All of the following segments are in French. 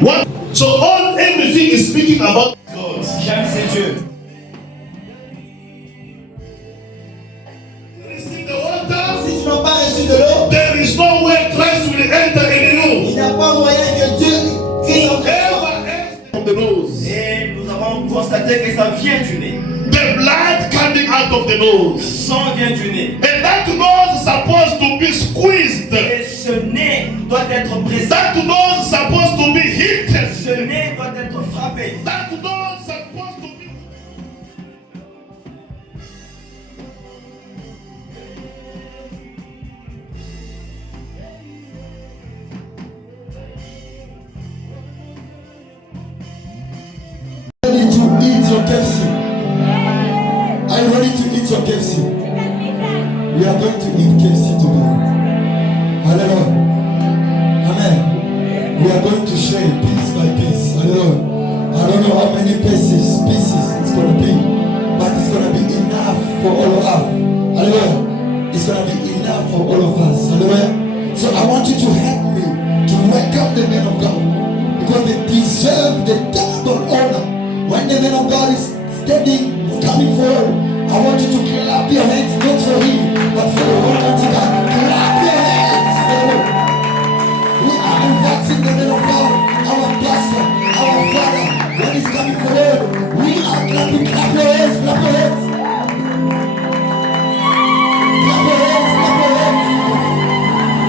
What? So all everything is speaking about God. J'aime ces dieux. Receive the water. Si tu n'as pas reçu de l'eau, There is no way Christ will enter in you. il n'y a pas moyen que Dieu Christ entre. From the nose. Et nous avons constaté que ça vient du nez. The blood coming out of the Le nose. sang vient du nez. And that nose is supposed to be squeezed. Et ce nez doit être brisé. That nose is supposed to be hit. Ce nez doit être frappé. That nose is supposed to be. Ready to eat your KFC? Are you ready to eat your KFC? We are going to eat KFC today. Hallelujah. Amen. We are going to share piece by piece. Hallelujah. I don't know how many pieces it's going to be, but it's going to be enough for all of us. Hallelujah. It's going to be enough for all of us. Hallelujah. So I want you to help me to welcome the men of God, because they deserve the double honor. When the man of God is standing, is coming forward, I want you to clap your hands, not for him, but for the Almighty God. Clap your hands for the Lord. We are inviting the man of God, our pastor, our father, when he's coming forward. We are clapping. Clap your hands, clap your hands. Clap your hands, clap your hands.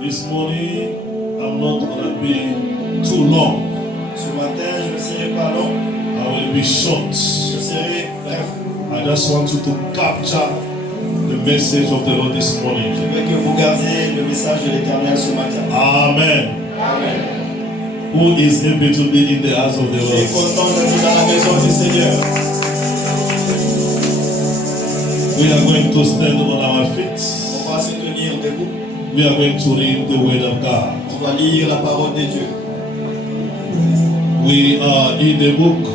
This morning, I'm not going to be too long. Ce matin, je ne serai pas long. I will be short. Je serai bref. I just want you to capture the message of the Lord this Je morning. veux que vous gardiez le message de l'Éternel ce matin. Amen. Amen. Who is able to be in the house of the Je suis Lord? content d'être dans la maison du Seigneur. We are going to stand on our feet. On va se tenir debout. We are going to read the word of God. On va lire la parole de Dieu. We are in the book,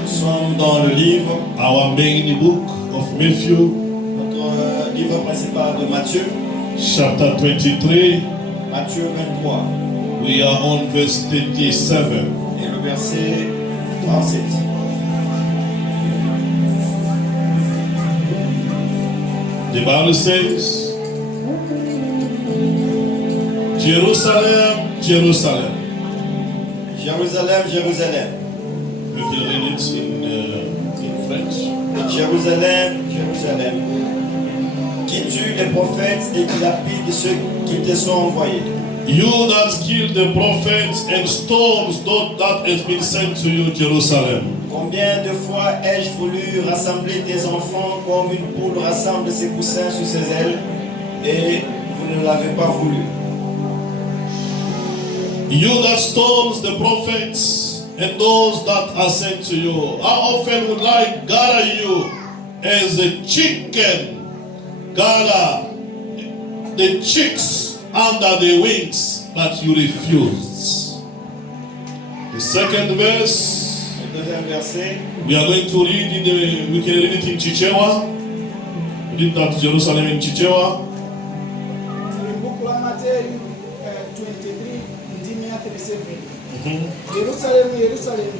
Nous sommes dans le livre, our main book of Matthew, notre livre principal de Matthieu, chapter 23. Matthieu 23, We are on verse 37. et le verset 37. The Bible says, Jerusalem, Jerusalem. Jérusalem, Jérusalem. You can read it in French. Jérusalem, Jérusalem. Qui tue les prophètes et qui lapide ceux qui te sont envoyés. You that kill the prophets and stones those that has been sent to you, Jerusalem. Combien de fois ai-je voulu rassembler tes enfants comme une poule rassemble ses poussins sous ses ailes, et vous ne l'avez pas voulu. You that stones the prophets and those that are sent to you. How often would I gather you as a chicken gather the chicks under the wings, but you refused. The second verse, Le deuxième verset, we are going to read we can read it in Chichewa. We read that Jerusalem in Chichewa. Tulimbukula Matthew 23 ndimi ya 37. Yerusalemu, Yerusalemu,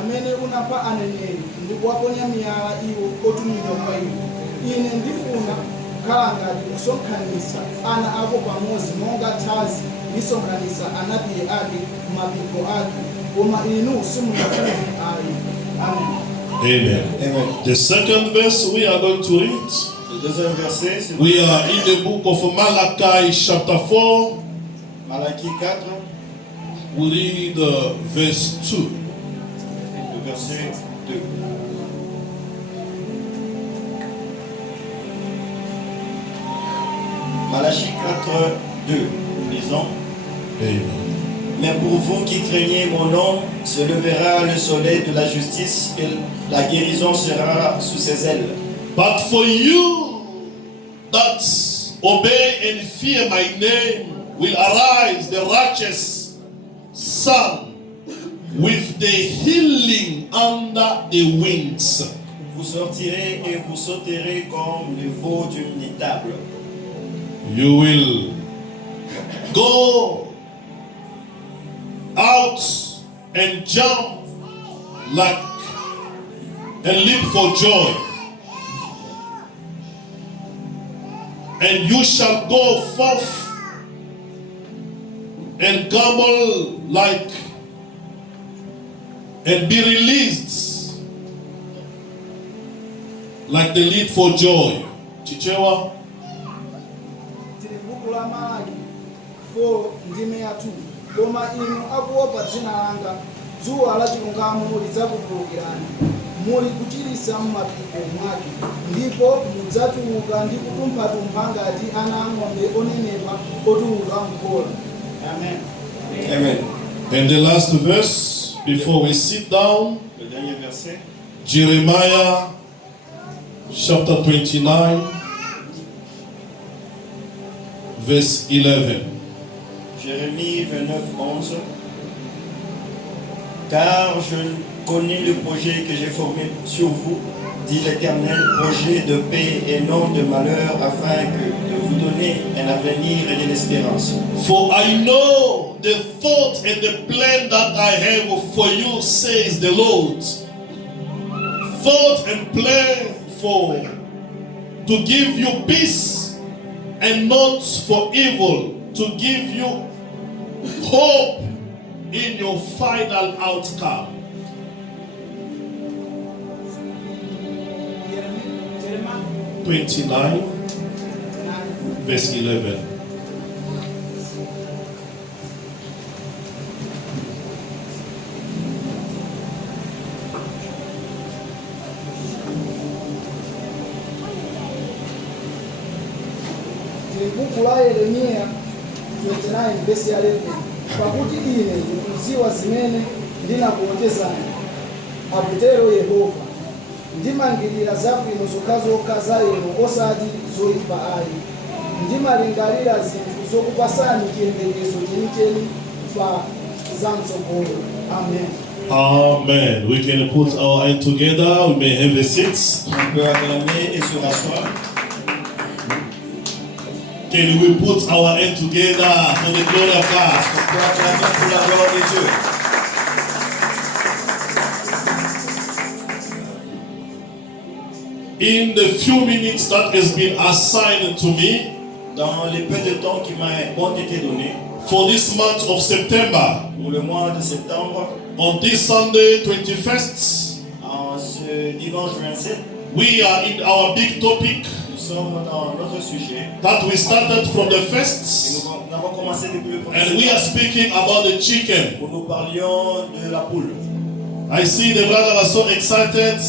amene unapa aneneri ndikuwaponya miyala iwo otumidwa kwa iwo. Ine ndifuna kukhala ngati kusonkhanitsa ana ako pamodzi monga thazi lisonkhanitsa anapiye ake mapiko ake, koma inu simunafuna ayi. Amen. Amen. Amen. The second verse we are going to read. Le deuxième verset, c'est We are in the book of Malachi, chapter 4. Malachie 4, We read verse 2. le verset 2. Malachie 4, 2. guérison. Amen. Mais pour vous qui craignez mon nom, se levera le soleil de la justice et la guérison sera sous ses ailes. But for you that obey and fear my name will arise the righteous sun with the healing under the wings. Vous sortirez et vous sauterez comme les veaux d'une étable. You will go out and jump like and leap for joy. And you shall go forth and gambol like and be released like the leap for joy. Chichewa. tiri buku la Malaki 4 ndime ya 2 koma inu akuopa dzina langa dzuwa la chilungamo lidzakutulukirani muli kuchirisa m'mapiko mwake ndipo mudzatuluka ndi kutumpha-tumpha ngati ana ang'ombe onenepa otuluka m'khola. Amen. Amen. And the last verse before we sit down, Le dernier verset. Jeremiah chapter 29, verse 11. Jérémie 29, 11. Car je connais le projet que j'ai formé sur vous, dit l'Éternel, projet de paix et non de malheur, afin que de vous donner un avenir et de l'espérance. For I know the thought and the plan that I have for you, says the Lord. Thought and plan for to give you peace and not for evil, to give you hope in your final outcome. Jeremiah 29, verse 11. tiri buku la Yeremiya 29 verse ya 11 pakuti ine ndikuziwa zimene ndinakuonjezani, akutero Yehova, ndimangirira zabwino zokhazokha za inu osati zoyipa ayi, ndimalingalira zinthu zokupasani chiyembekezo chenicheni pa zamtsogolo. Amen. Amen. We can put our hand together. We may have a seat. On peut acclamer et se rasseoir. Can we put our hand together for the glory of God? On peut acclamer pour la gloire de Dieu. In the few minutes that has been assigned to me Dans les peu de temps qui m'ont été donnés, for this month of September, pour le mois de septembre, on this Sunday 21st, en ce dimanche 27, we are in our big topic nous sommes dans notre sujet. that we started from the Et first, nous avons commencé depuis le premier and we are septembre, speaking about the chicken. où nous parlions de la poule. I see the brother was so excited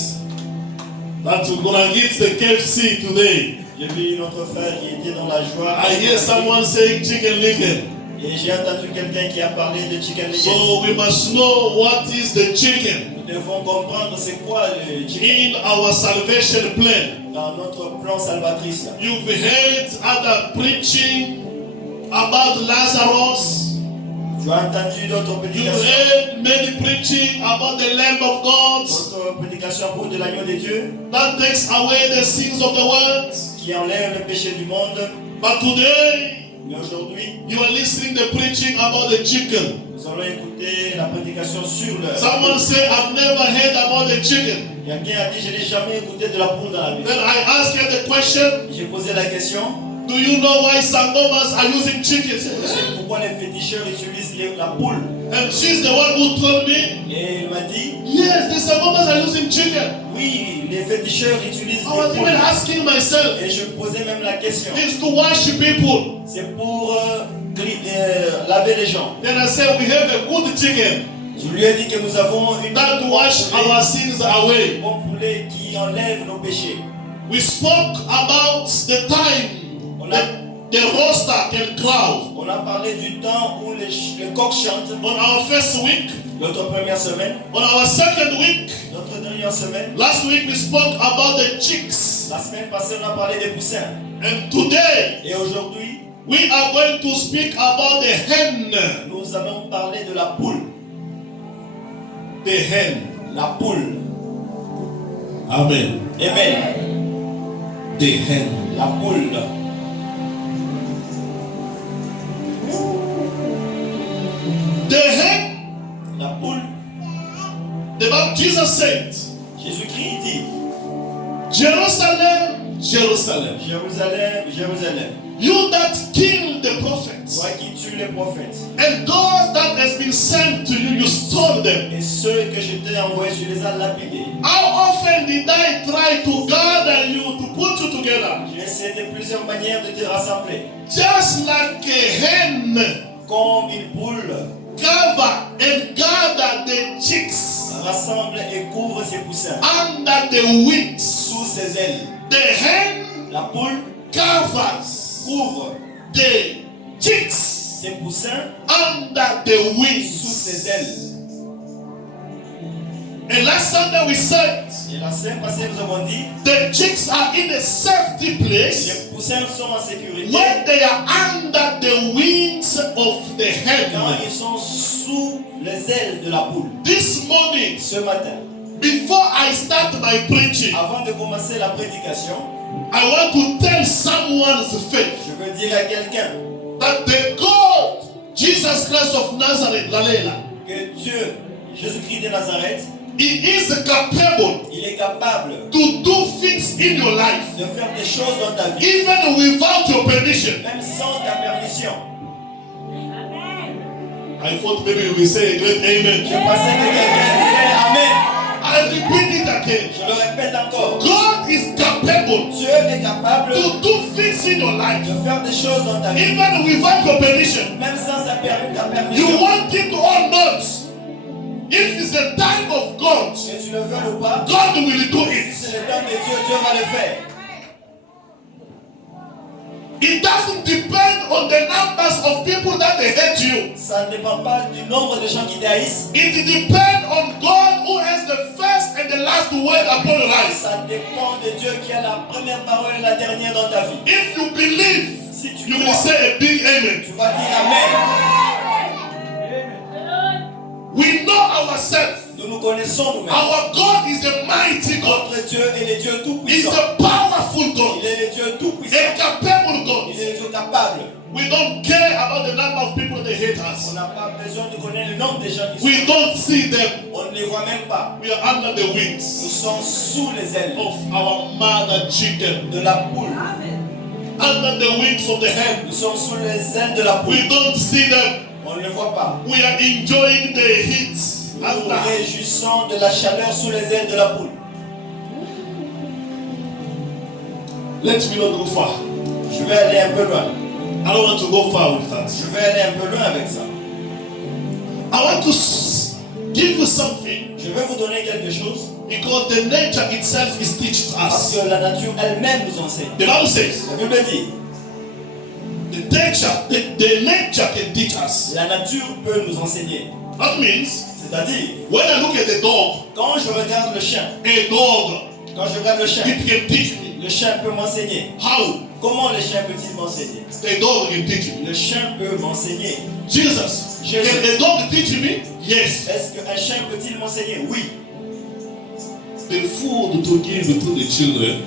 that we're gonna get the KFC today. J'ai vu notre frère qui était dans la joie. I hear someone saying chicken licken. Et j'ai entendu quelqu'un qui a parlé de chicken licken. So we must know what is the chicken Nous devons comprendre c'est quoi le chicken in our salvation plan. dans notre plan salvatrice. You've heard other preaching about Lazarus. Tu as entendu d'autres You've prédications. heard many preaching about the Lamb of God D'autres prédications à propos de l'agneau de Dieu that takes away the sins of the world. qui enlève le péché du monde. But today, Mais aujourd'hui, you are listening to preaching about the chicken. nous allons écouter la prédication sur le. Someone say, I've never heard about the chicken. Quelqu'un a dit, je n'ai jamais écouté de la poule dans la vie. Then I ask you the question, J'ai posé la question, do you know why sangomas are using chickens? c'est pourquoi les féticheurs utilisent la poule. And she's the one who told me, Et il m'a dit, yes, the sangomas are using chicken. oui, les féticheurs utilisent I was les even poules. asking myself, Et je me posais même la question, it's to wash people. c'est pour laver les gens. Then I said, we have a good chicken Je lui ai dit que nous avons une that wash our sins away. bon poulet qui enlève nos péchés. We spoke about the time, On a the rooster can crow. On a parlé du temps où les coqs chantent. On our first week, Notre première semaine, on our second week, notre dernière semaine. last week we spoke about the chicks. La semaine passée, on a parlé des poussins. And today, Et aujourd'hui, we are going to speak about the hen. nous allons parler de la poule. The hen. La poule. Amen. Amen. The hen. La poule. The hen. La poule. The Bible, Jesus said, Jésus-Christ dit, Jerusalem, Jerusalem, Jérusalem, Jérusalem, you that kill the prophets, toi qui tues les prophètes, and those that has been sent to you, you stone them. et ceux que je t'ai envoyés, tu les as lapidés. How often did I try to gather you, to put you together? J'ai essayé de plusieurs manières de te rassembler. Just like a hen Comme une poule cover and gather the chicks rassemble et couvre ses poussins under the wings. sous ses ailes. The hen La poule covers couvre the chicks ses poussins under the sous wings. ses ailes. And last Sunday we said Et la semaine passée, nous avons dit, the chicks are in a safety place les poussins sont en sécurité when they are under the wings of the quand hen. ils sont sous les ailes de la poule. This morning, Ce matin, before I start my preaching, avant de commencer la prédication, I want to tell someone's faith je veux dire à quelqu'un that the God, Jesus Christ of Nazareth, Lalela, que Dieu, Jésus-Christ de Nazareth, He is capable il est capable to do things in your life, de faire des choses dans ta vie, even without your permission. même sans ta permission. I thought maybe you will say a great Je amen. pensais que quelqu'un dirait Amen. I repeat it again. Je le répète encore. God is capable Dieu est capable to do things in your life, de faire des choses dans ta vie, even without your permission. même sans ta You permission. want it or not? If it's the time of God, Que tu le veux ou pas, God will do si it. c'est le temps de Dieu, Dieu va le faire. It doesn't depend on the numbers of people that they hate you. Ça ne dépend pas du nombre de gens qui te haïssent. It depends on God who has the first and the last word upon your life. Ça dépend de Dieu qui a la première parole et la dernière dans ta vie. If you believe, Si tu you will crois, say a big amen. tu vas dire Amen. We know ourselves. Nous nous connaissons nous-mêmes. Our God is the mighty God. Notre Dieu est le Dieu He's tout-puissant. the powerful God. Il est le Dieu tout-puissant. A capable God. Il est le Dieu capable. We don't care about the number of people that hate On us. n'a pas besoin de connaître le nombre de gens qui We don't see them. On ne les voit même pas. We are under the Nous wings sommes sous les ailes of our mother chicken. de la poule. Under the wings of the hen. Nous sommes sous les ailes de la poule. We don't see them. On ne les voit pas. We are enjoying the heat. Nous nous Allah. réjouissons de la chaleur sous les ailes de la poule. Let me not go far. Je vais aller un peu loin. I don't want to go far with that. Je vais aller un peu loin avec ça. I want to give you something Je vais vous donner quelque chose because the nature itself is teaching parce us. que la nature elle-même nous enseigne. The Bible says La Bible dit, the nature can teach us. la nature peut nous enseigner. That means C'est-à-dire, when I look at the dog, quand je regarde le chien, a dog, quand je regarde le chien, it can teach me. le chien peut m'enseigner. How? Comment le chien peut-il m'enseigner? The dog can teach me. Le chien peut m'enseigner. Jesus, Jesus. can the dog teach me? Yes. Est-ce qu'un chien peut-il m'enseigner? Oui. The food to give to the children,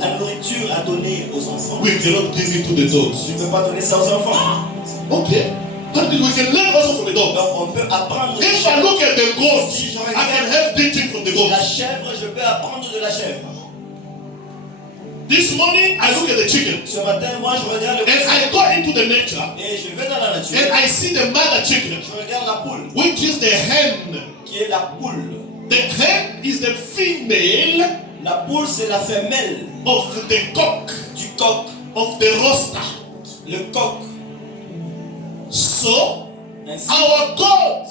La nourriture à donner aux enfants. we cannot give it to the dogs. Tu ne peux pas donner ça aux enfants. Okay. But we can learn also from the dog. Donc on peut apprendre du If I chien. look at the goat, Si je I regarde can have teaching from the la goat. chèvre, je peux apprendre de la chèvre. This morning, I look at the chicken. Ce matin, moi, je regarde le And poussin. I go into the nature Et je vais dans la nature. and I see the mother chicken, Je regarde la poule, which is the hen. qui est la poule. The hen is the female La poule, c'est la femelle of the cock, du coq. of the rooster. Le coq. So, Ainsi, our God,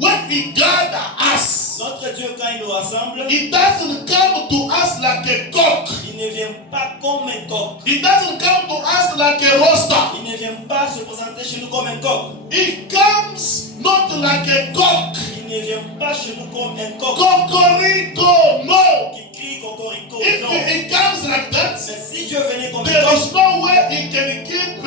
when He gather us Notre Dieu, quand il nous rassemble, He doesn't come to us like a cock. il ne vient pas comme un coq. He doesn't come to us like a rooster. Il ne vient pas se présenter chez nous comme un coq. He comes not like a cock. Il ne vient pas chez nous comme un coq Cocorico, no. qui crie cocorico. If Non. he comes like that, Mais si Dieu venait comme un there coq, is no way he can keep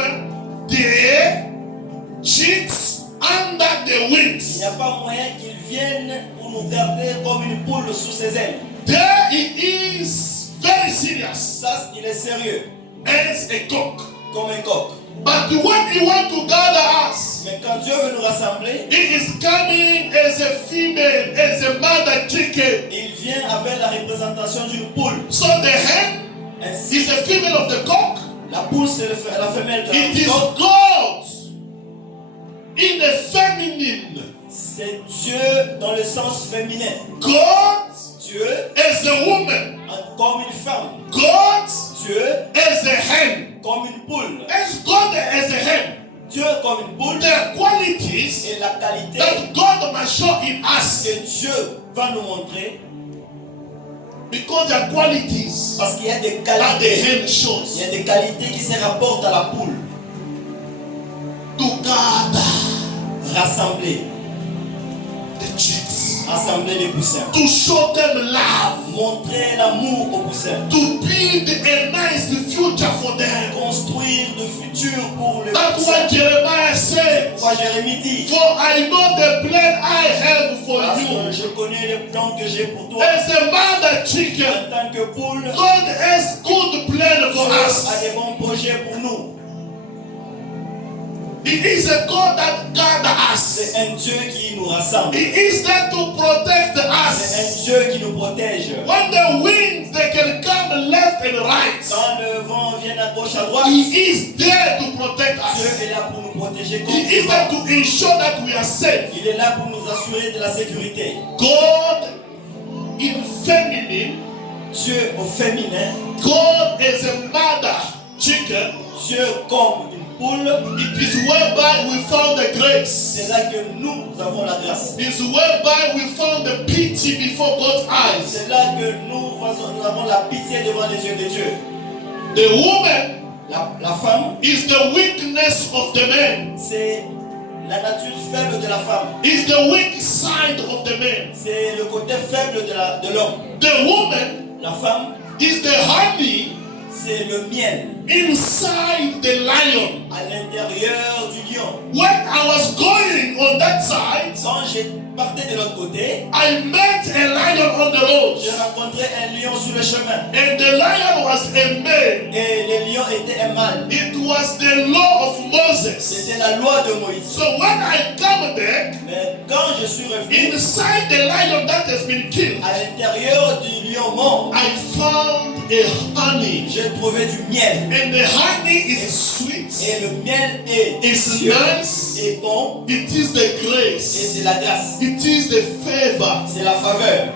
the chicks under the il wings. n'y a pas moyen qu'il vienne pour nous garder comme une poule sous ses ailes. There he is very serious Ça, il est sérieux, as a cock. comme un coq. But when he wants to gather us, Mais quand Dieu veut nous rassembler, he is coming as a female, as a mother chicken. il vient avec la représentation d'une poule. So the hen Ainsi, is the female of the cock. la poule, c'est la femelle de It is la coq. God in the feminine. C'est Dieu dans le sens féminin. God Dieu as a woman. comme une femme. God Dieu as a hen. comme une poule. As God as a hen. Dieu comme une poule. The qualities Et la qualité that God must show in us. que Dieu va nous montrer, Because there are qualities parce qu'il y a des that the qualités. hen Il shows. y a des qualités qui se rapportent à la poule. To gather Rassembler. the chicks. Rassembler les poussins. To show them love. Montrer l'amour aux poussins. To build a nice future for them. Construire le futur pour les That's poussins. what Jeremiah said. Pourquoi Jérémie dit, For I know the plan I have for parce que you. je connais les plans que j'ai pour toi. As a mother chicken, En tant que poule, God has good plan for Dieu a us. des bons projets pour nous. He is a God that gathers us. C'est un Dieu qui nous rassemble. He is there to protect C'est us. un Dieu qui nous protège. When the winds they can come left and right, Quand le vent vient à gauche, à droite, He is there to protect Dieu us. est là pour nous protéger He is there complètement. to ensure that we are safe. Il est là pour nous assurer de la sécurité. God in feminine, Dieu au féminin, God as a mother chicken. Dieu comme une poule, It is whereby we found the grace. c'est là que nous avons la grâce. It is whereby we found the pity before God's eyes. C'est là que nous avons la pitié devant les yeux de Dieu. The woman La femme, is the weakness of the man. c'est la nature faible de la femme. Is the weak side of the man. C'est le côté faible de l'homme. The woman La femme, is the honey c'est le miel inside the lion. à l'intérieur du lion. When I was going on that side, Quand j'ai parti de l'autre côté, I met a lion on the road. j'ai rencontré un lion sur le chemin. And the lion was a man. Et le lion était un mâle. It was the law of Moses. C'était la loi de Moïse. So when I come back, Mais quand je suis revenu, inside the lion that has been killed, à l'intérieur du lion mort, I found a honey. j'ai trouvé du miel. And the honey is sweet. Et le miel est It's précieux nice. et bon. It is the Et grace. c'est la grâce. It is the favor. C'est la faveur.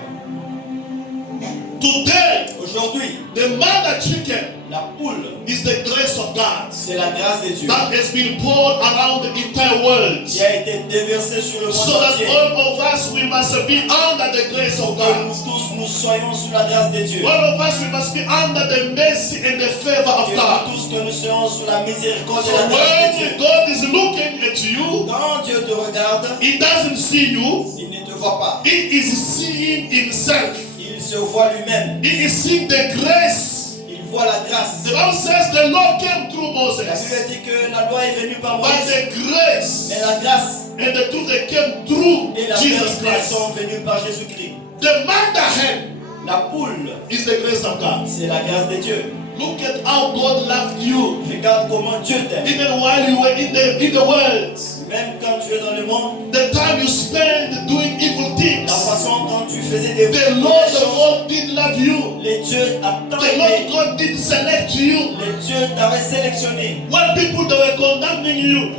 Today, Aujourd'hui, the mother chicken la poule, is the grace of God c'est la grâce de Dieu that has been poured around the entire world. qui a été déversée sur le monde So that entier. all of us, we must be under the grace of Que God. nous tous, nous soyons sous la grâce de Dieu. All of us, we must be under the mercy and the favor of Que God. nous tous, que nous soyons sous la miséricorde So et la grâce de when Dieu. God is looking at you, Quand Dieu te regarde, He doesn't see you. il ne te voit pas. He is seeing Himself. Il se voit lui-même. He is seeing the grace. Il voit la grâce. The Bible says the law came through La Moses, Bible dit que la loi est venue par but Moïse. the grace Mais la grâce and the truth they came through et la Jesus vérité Christ. sont venues par Jésus-Christ. The mother hen La poule, is the grace of God. c'est la grâce de Dieu. Look at how God loved you, Regarde comment Dieu t'aime. even while you were in the world. Même quand tu es dans le monde, The time you spend doing evil la things, façon dont tu faisais des the mauvaises Lord choses, God did love you. les dieux t'ont The Lord aimé. God did select you. Les dieux t'avaient sélectionné. When people that were condemning you,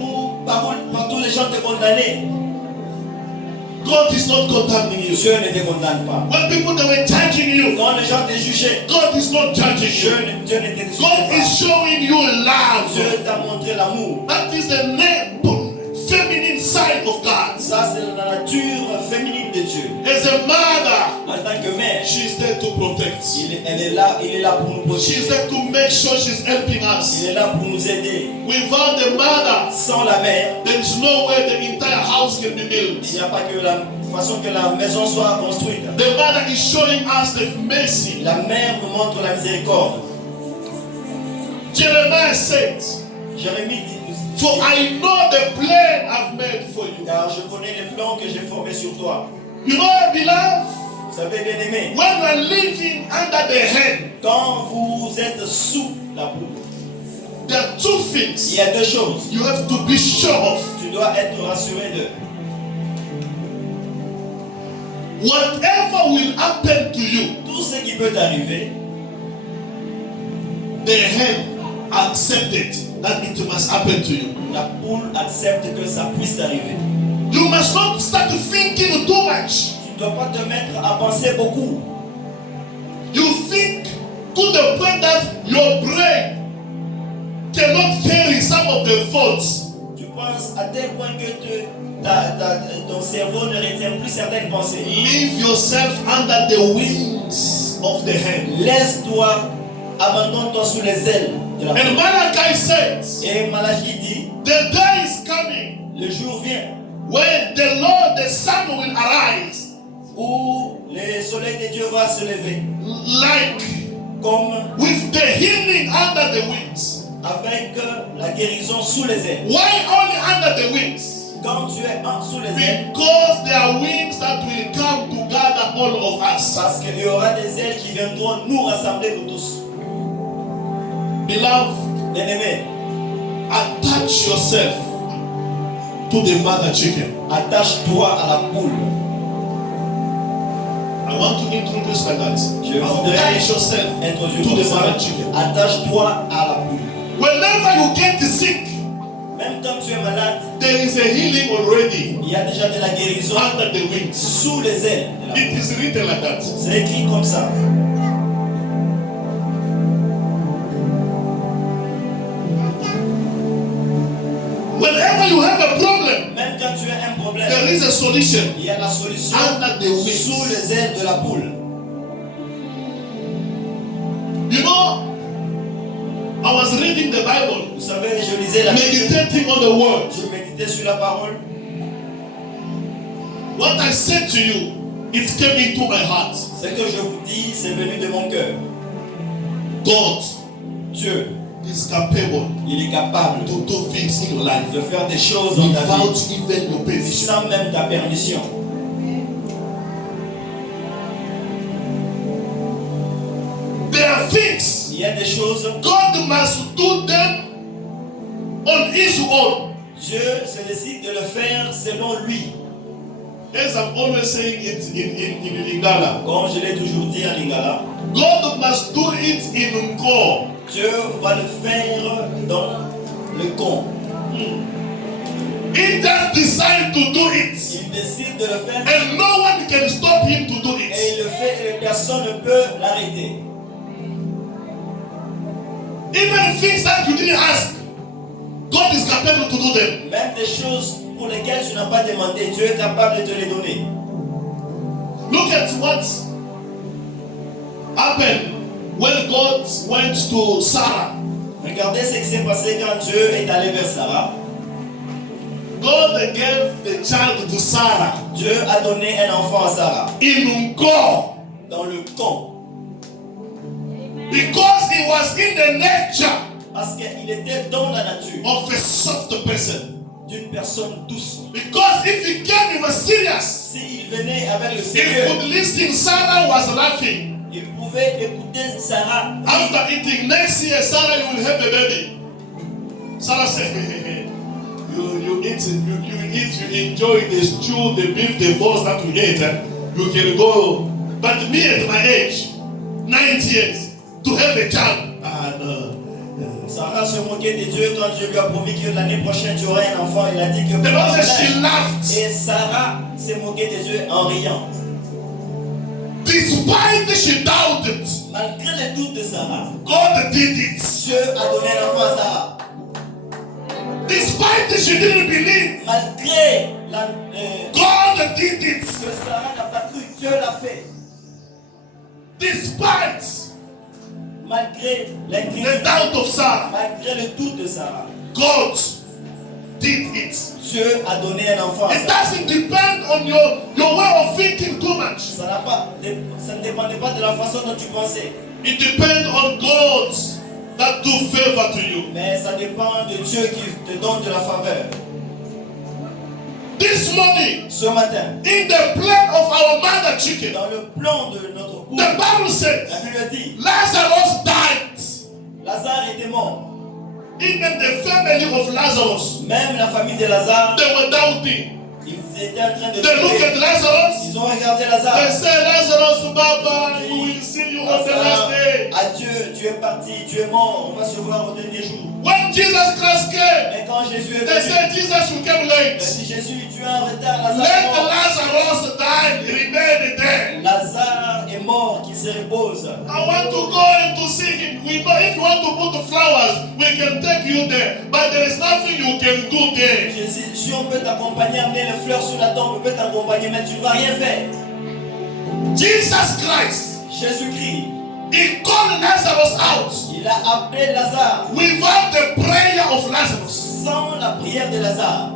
Par tous les gens te condamnaient. God is not condemning you. Dieu ne te condamne pas. When people that were judging you, Quand les gens te jugeaient, God is not judging you. Dieu ne te jugeait God is pas. showing you love. Dieu t'a montré l'amour. That is the feminine side of God. Ça, c'est la nature féminine de Dieu. As a a mother, En tant que mère, she's there to protect. il est là pour nous protéger. She's there to make sure she's helping Il us. est là pour nous aider. Without the mother, Sans la mère, there is no way the entire house can be il built. n'y a pas que la façon que la maison soit construite. The mother is showing us the mercy. La mère nous montre la miséricorde. Jeremiah said, Jérémie dit, for I know the plan I've made for you. car je connais les plans que j'ai formés sur toi. You know, beloved, Vous savez, bien aimé, when we're living under the hand, quand vous êtes sous la boue, there are two il things y a deux choses. you have to be sure of. Tu dois être rassuré de Whatever will happen to you, tout ce qui peut t'arriver. the hand accepted that it must happen to you. La poule accepte que ça puisse t'arriver. You must not start thinking too much. Tu ne dois pas te mettre à penser beaucoup. You think to the point that your brain cannot carry some of the thoughts. Tu penses à tel point que ton cerveau ne retient plus certaines pensées. Leave yourself under the wings of the hand. Laisse-toi, abandonne-toi sous les ailes de la And poule. Malachi says, Et Malachie dit, the day is coming le jour vient when the Lord, the sun will arise où le soleil de Dieu va se lever, like comme with the healing under the wings. avec la guérison sous les ailes. Why only under the wings? Quand tu es sous les ailes, Because there are wings that will come to gather all of us. parce qu'il y aura des ailes qui viendront nous rassembler, nous tous. Beloved, Bien-aimé, attach yourself to the mother chicken. attache-toi à la poule. I want to introduce like that. Je voudrais Attach yourself introduire to comme the ça. mother chicken. Attache-toi à la poule. Whenever you get sick, Même quand tu es malade, there is a healing already il y a déjà de la guérison under the wings. sous les ailes. de la poule. It is written like that. C'est écrit comme ça. Whenever you have a problem, Même quand tu as un problème, there is a solution il y a la solution under the wings. sous les ailes de la poule. You know, I was reading the Bible, Vous savez, je lisais la Bible, meditating on the word. je méditais sur la parole. What I said to you, it came into my heart. Ce que je vous dis, c'est venu de mon cœur. God Dieu, is capable il est capable to do things in your life de faire des choses dans ta without vie even your permission. sans même ta permission. There are things Il y a des choses, God must do them on His own. Dieu se décide de le faire selon lui. As I'm always saying it in Lingala, Comme je l'ai toujours dit en Lingala, God must do it in Ngo. Dieu va le faire dans le con. He just decided to do it, Il décide de le faire and no one can stop him to do et it. il le fait et personne ne peut l'arrêter. Even things that you didn't ask, God is capable to do them. Même des choses pour lesquelles tu n'as pas demandé, Dieu est capable de te les donner. Look at what happened when God went to Sarah. Regardez ce qui s'est passé quand Dieu est allé vers Sarah. God gave the child to Sarah Dieu a donné un enfant à Sarah in Ngo dans le con because he was in the nature parce qu'il était dans la nature of a soft person. d'une personne douce. Because if he came, he was serious. S'il venait avec le He sérieux, could listen. Sarah was laughing. il pouvait écouter Sarah. After eating next year, Sarah, you will have a baby. Sarah said, you eat, you enjoy the stew, the beef, the balls that we ate. You can go. But me at my age, 90 years, to have a child, no. Sarah se moquait de Dieu quand Dieu lui a promis que l'année prochaine tu aurais un enfant. Il a dit que The Bible says she laughed. et Sarah s'est moquée de Dieu en riant. Despite she doubted, Malgré les doutes de Sarah, God did it. Dieu a donné un enfant à Sarah. Despite she didn't believe, Malgré God did it. que Sarah n'a pas cru, Dieu l'a fait. Despite Malgré the l'incrédulité, doubt of Sarah, malgré le doute de Sarah, God did it. Dieu a donné un enfant à It Sarah. doesn't depend on your way of thinking too much. Ça ne dépendait pas de la façon dont tu pensais, It depends on God that do favor to you. mais ça dépend de Dieu qui te donne de la faveur. This morning, Ce matin, in the plan of our mother chicken, dans le plan de notre couple, the Bible la says Bible dit, Lazarus died. Lazare était mort. Even the family of Lazarus, Même la famille de Lazare, they were doubting. ils étaient en train de They look pleurer. at Lazarus. Ils ont regardé They Lazare. say, Lazarus, Baba, we will see you on the last Lazare, day. adieu, tu es parti, tu es mort, on va se voir au dernier jour. When Jesus Christ came, Mais quand Jésus est they venu, said, Jesus, you came il late. dit Jésus, tu es en retard, Lazare Let est mort. Lazarus die, remain there. Lazare est mort, qu'il se repose. I want to go and to see him. We know if you want to put the flowers, we can take you there. But there is nothing you can do there. Jésus, si on peut t'accompagner, amener les fleurs sur la tombe, on peut t'accompagner, mais tu ne vas rien faire. Jesus Christ, Jésus-Christ, he called Lazarus out il a appelé Lazare without the prayer of Lazarus. sans la prière de Lazare.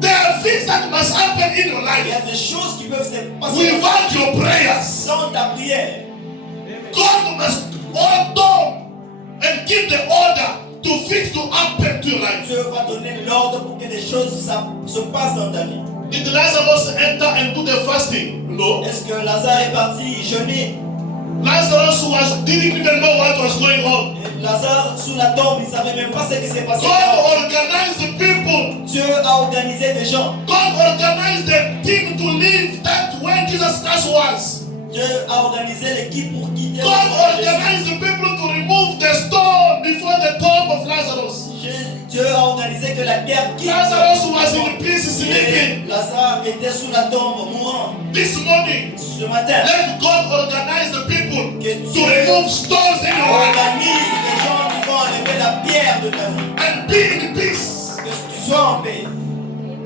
There are things that must happen in your Il y a life des choses qui peuvent se passer without your prayers. sans ta prière. God must order and give the order to things to happen to your life. Dieu va donner l'ordre pour que des choses se passent dans ta vie. Did Lazarus enter and do the fasting? No. Est-ce que Lazare est parti jeûner? Lazarus didn't even know what was going on. Et Lazare, sous la tombe, il ne savait même pas ce qui s'est passé. God organized the people. Dieu a organisé des gens. God organized the team to leave that where Jesus Christ was. Dieu a organisé l'équipe pour quitter. God organized the people to remove the stone before the tomb of Lazarus. Dieu a organisé que la terre quitte. Lazarus was in peace sleeping. Et Lazare était sous la tombe, mourant. This morning, Ce matin, let God organize the people que to Dieu remove stones in your life organise les gens qui vont enlever la pierre de ta vie. and be in peace. Que tu sois en paix.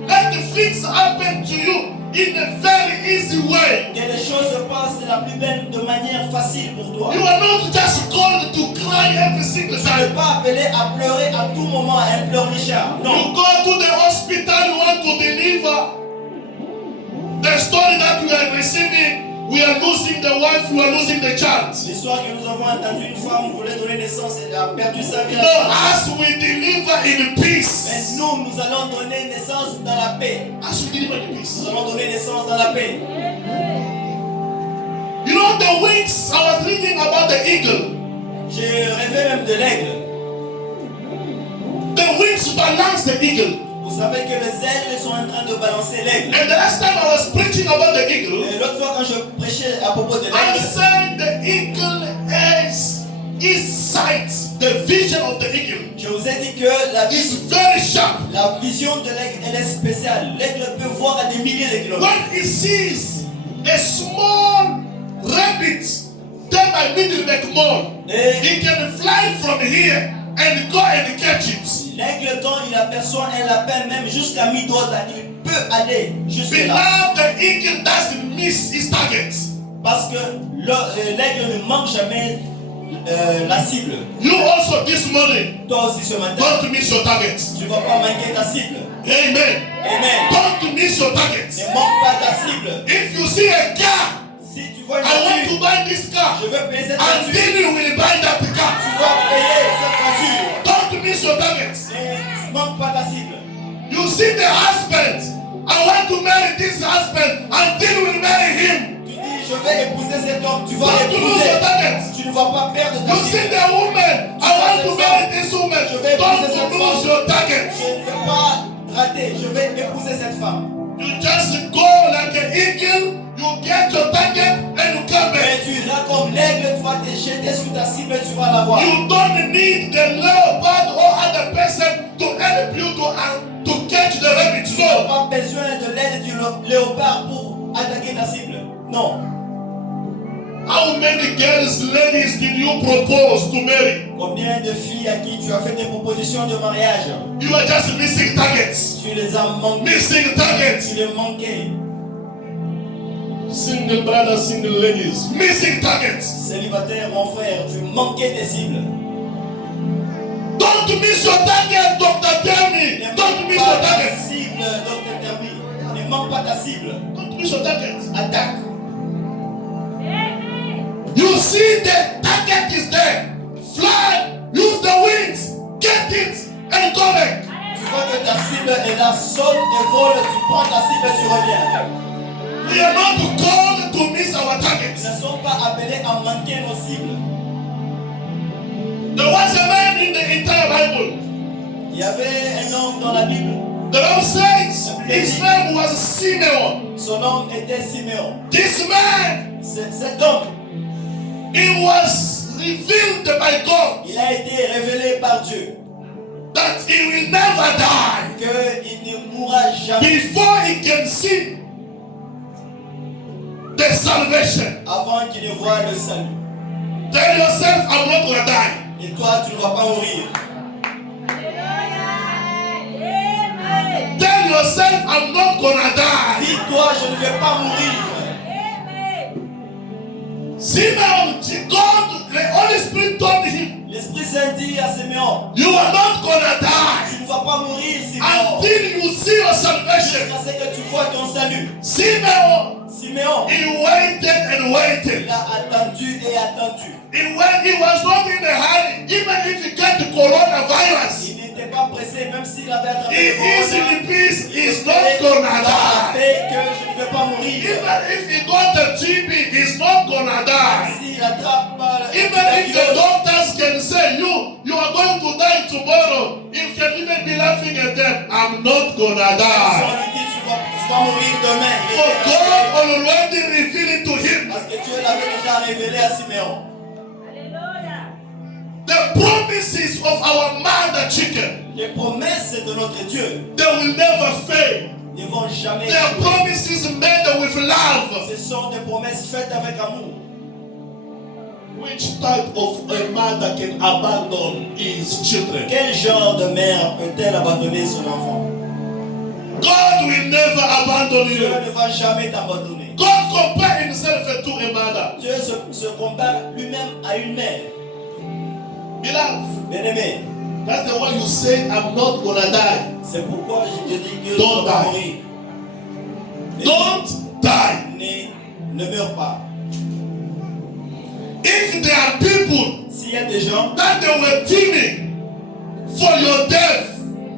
Let the things happen to you in a very easy way. Que les choses se passent de manière facile pour toi. You are not just called to cry every single Tu ne time. pas appelé à pleurer à tout moment, à un pleur Richard. You Non. go to the hospital, you want to deliver. The story that we are receiving, we are losing the wife, we are losing the child. L'histoire que nous avons entendue, une femme voulait donner naissance et a perdu sa vie. No, as we deliver in Mais peace, nous allons donner naissance dans la paix. as we deliver in peace. Nous allons donner naissance dans la paix. You know the wings, I was reading about the eagle. J'ai rêvé même de l'aigle. The wings balance the eagle. Vous savez que les aigles sont en train de balancer l'aigle. And the last time I was preaching about the eagle, Et l'autre fois quand je prêchais à propos de I l'aigle, said the eagle is sight, the vision of the eagle je vous ai dit que is very sharp. la vision de l'aigle, elle est spéciale. L'aigle peut voir à des milliers de kilomètres. When he sees a small rabbit, then by middle mall, he can fly from here and go and catch it. L'aigle, quand il aperçoit un lapin, même jusqu'à mi-droite, il peut aller jusque là. Beloved, the eagle doesn't miss his target. Parce que l'aigle ne manque jamais la cible. You also this morning, Toi aussi ce matin, don't miss your target. tu ne vas pas manquer ta cible. Amen. Amen. Don't miss your target. Ne manque pas ta cible. If you see a car, Si tu vois une I want to voiture, buy this car, je veux payer cette voiture. until you will buy that Tu car. dois payer cette voiture. Don't miss your target. Ne manque pas ta cible. You see the husband, I want to marry this husband until you will marry him. Tu dis, je vais épouser cet homme. Tu vas Don't lose your l'épouser. target. Tu ne vas pas perdre ta You see cible. the woman, I want to marry this woman. Don't lose your target. Je ne vais pas rater. Je vais épouser cette femme. You just go like an eagle, you get your target and you come Mais back. tu iras comme l'aigle, tu vas te jeter sur ta cible et tu vas la voir. You don't need the leopard or other person to help you to catch the rabbit. Tu n'as No. pas besoin de l'aide du léopard pour attaquer ta cible. Non. How many girls, ladies did you propose to marry? Combien de filles à qui tu as fait des propositions de mariage? You are just missing targets. Tu les as manquées. Missing targets. Tu les manquais. Single brothers, single ladies, missing targets. Célibataire, mon frère, tu manquais tes cibles. Don't miss your target, Dr. Termi. Ne Don't manque miss pas your ta target. cible, Dr. Termi. Ne manque pas ta cible. Don't miss your target. Attaque. You see the target is there. Fly, use the wings, get it, and go back. Tu vois que ta cible est là, saute et vole, tu prends ta cible et tu reviens. We are not called to miss our Nous targets. ne sommes pas appelés à manquer nos cibles. There was a man in the entire Bible. Il y avait un homme dans la Bible. The Bible says his name was Simeon. Son nom était Siméon. This man, Cet homme, he was revealed by God il a été révélé par Dieu that he will never die qu'il ne mourra jamais before he can see the salvation. avant qu'il ne voie le salut. Tell yourself, I'm not going to die. Et toi, tu ne vas pas mourir. Tell yourself, I'm not going to die. Dis-toi, je ne vais pas mourir. Simeon, God, the Holy Spirit told him, L'Esprit Saint dit à Siméon, you are not going to die tu ne vas pas mourir, Siméon, until you see your salvation. jusqu'à ce que tu vois ton salut. Simeon, Siméon, he waited and waited. il a attendu et attendu. He was not in a hurry, even if he got the coronavirus. Il n'était pas pressé, même s'il avait attrapé He le is corona. in peace, Il he's était not dans gonna la die. paix que je ne vais pas mourir. Even if he got the TB, he's not gonna die. S'il attrape Even if the doctors can say you are going to die tomorrow, you can even be laughing at them. I'm not gonna die. on lui dit tu vas mourir demain. Il For était God rassuré already revealed it to him. parce que Dieu l'avait déjà révélé à Siméon. The promises of our mother chicken, Les promesses de notre Dieu they will never fail. ne vont jamais They are échouer. promises made with love. Ce sont des promesses faites avec amour. Which type of a mother can abandon his children? Quel genre de mère peut-elle abandonner son enfant? God will never abandon Dieu you. ne va jamais t'abandonner. God compared himself to a mother. Dieu se compare lui-même à une mère. Beloved, Bien-aimé, that's the one you say, I'm not gonna die. c'est pourquoi je te dis que Don't tu vas die. mourir. Don't die. Ne meurs pas. If there are people S'il y a des gens that they were teaming for your death,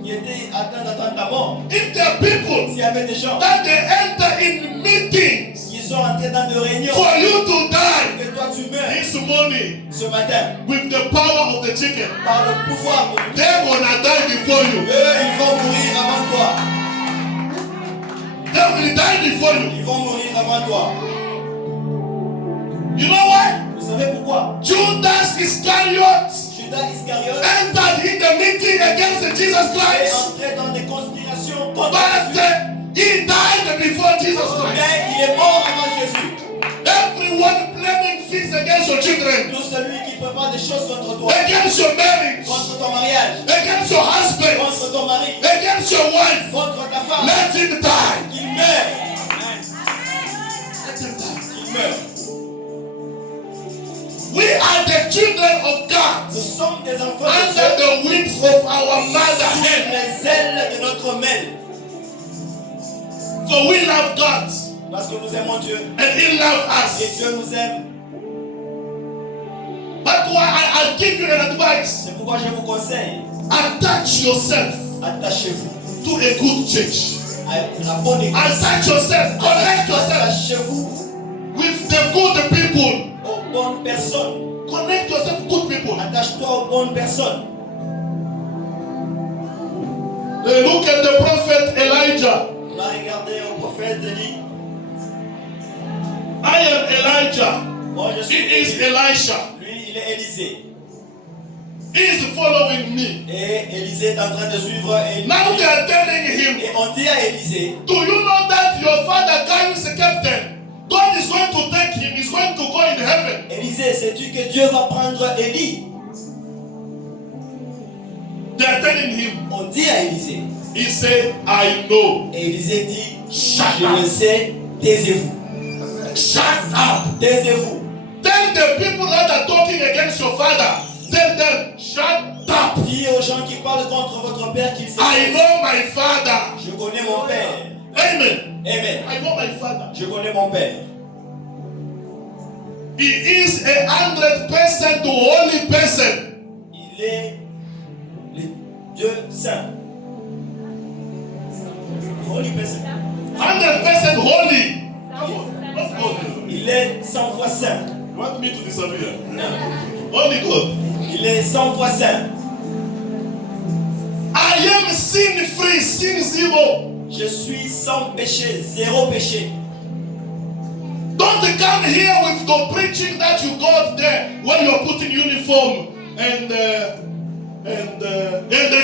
qui étaient atteints d'attendre ta mort, if there are people s'il y avait des gens that they enter in meetings qui sont entrés dans des réunions for you to die que toi tu meurs this morning ce matin with the power of the chicken, par le pouvoir de Dieu, they're gonna die before you. eux ils vont mourir avant toi. They will die before you. Ils vont mourir avant toi. You know why? Vous savez pourquoi? Judas Iscariot Judas Iscariote entered in the meeting against Jesus est Christ, entré dans des conspirations contre but Jésus. he died before Jesus Christ. Mais il est mort avant Jésus. Everyone blaming things against your children, Tout celui qui prépare des choses contre toi, against your marriage, contre ton mariage, against your husband, contre ton mari, against your wife, contre ta femme, let him die. qu'il meurt. Let him die. Qu'il meurt. We are the children of God Nous sommes des enfants de under Dieu the wings of our mother sous hen. les ailes de notre mère. For we love God Parce que nous aimons Dieu and He loves et us. Dieu nous aime. That's why I'll give you an advice. C'est pourquoi je vous conseille, Attach yourself attachez-vous to a good church. à la bonne église. Attach yourself, connect yourself Attachez-vous with the good people. aux bonnes personnes. Connect yourself with good people. Attache-toi aux bonnes personnes. Look at the prophet Elijah. On a regardé au prophète Élie. I am Elijah. Moi je suis He is Élie. Elisha. Lui il est Élisée. He is following me. Et Élisée est en train de suivre Élie. Now they are telling him, Et on dit à Élisée, do you know that your father carries a captain? God is going to take him. He's going to go in heaven. Élisée, sais-tu que Dieu va prendre Élie? They are telling him. On dit à Élisée. He said, I know. Et Élisée dit, Shut je up. le sais, taisez-vous. shut up. Taisez-vous. Tell the people that are talking against your father, tell them, shut up. Dis aux gens qui parlent contre votre père qu'ils se I taisent. know my father. Je connais mon père. Amen. Amen. I know my father. Je connais mon père. He is 100% holy person. Il est le Dieu saint. Holy person. 100% holy. Come on. What's God? Il est 100 fois saint. You want me to disappear? Non. Only God. Il est 100 fois saint. I am sin free, sin zero. Je suis sans péché, zéro péché. Don't come here with the preaching that you got there when you're putting uniform and the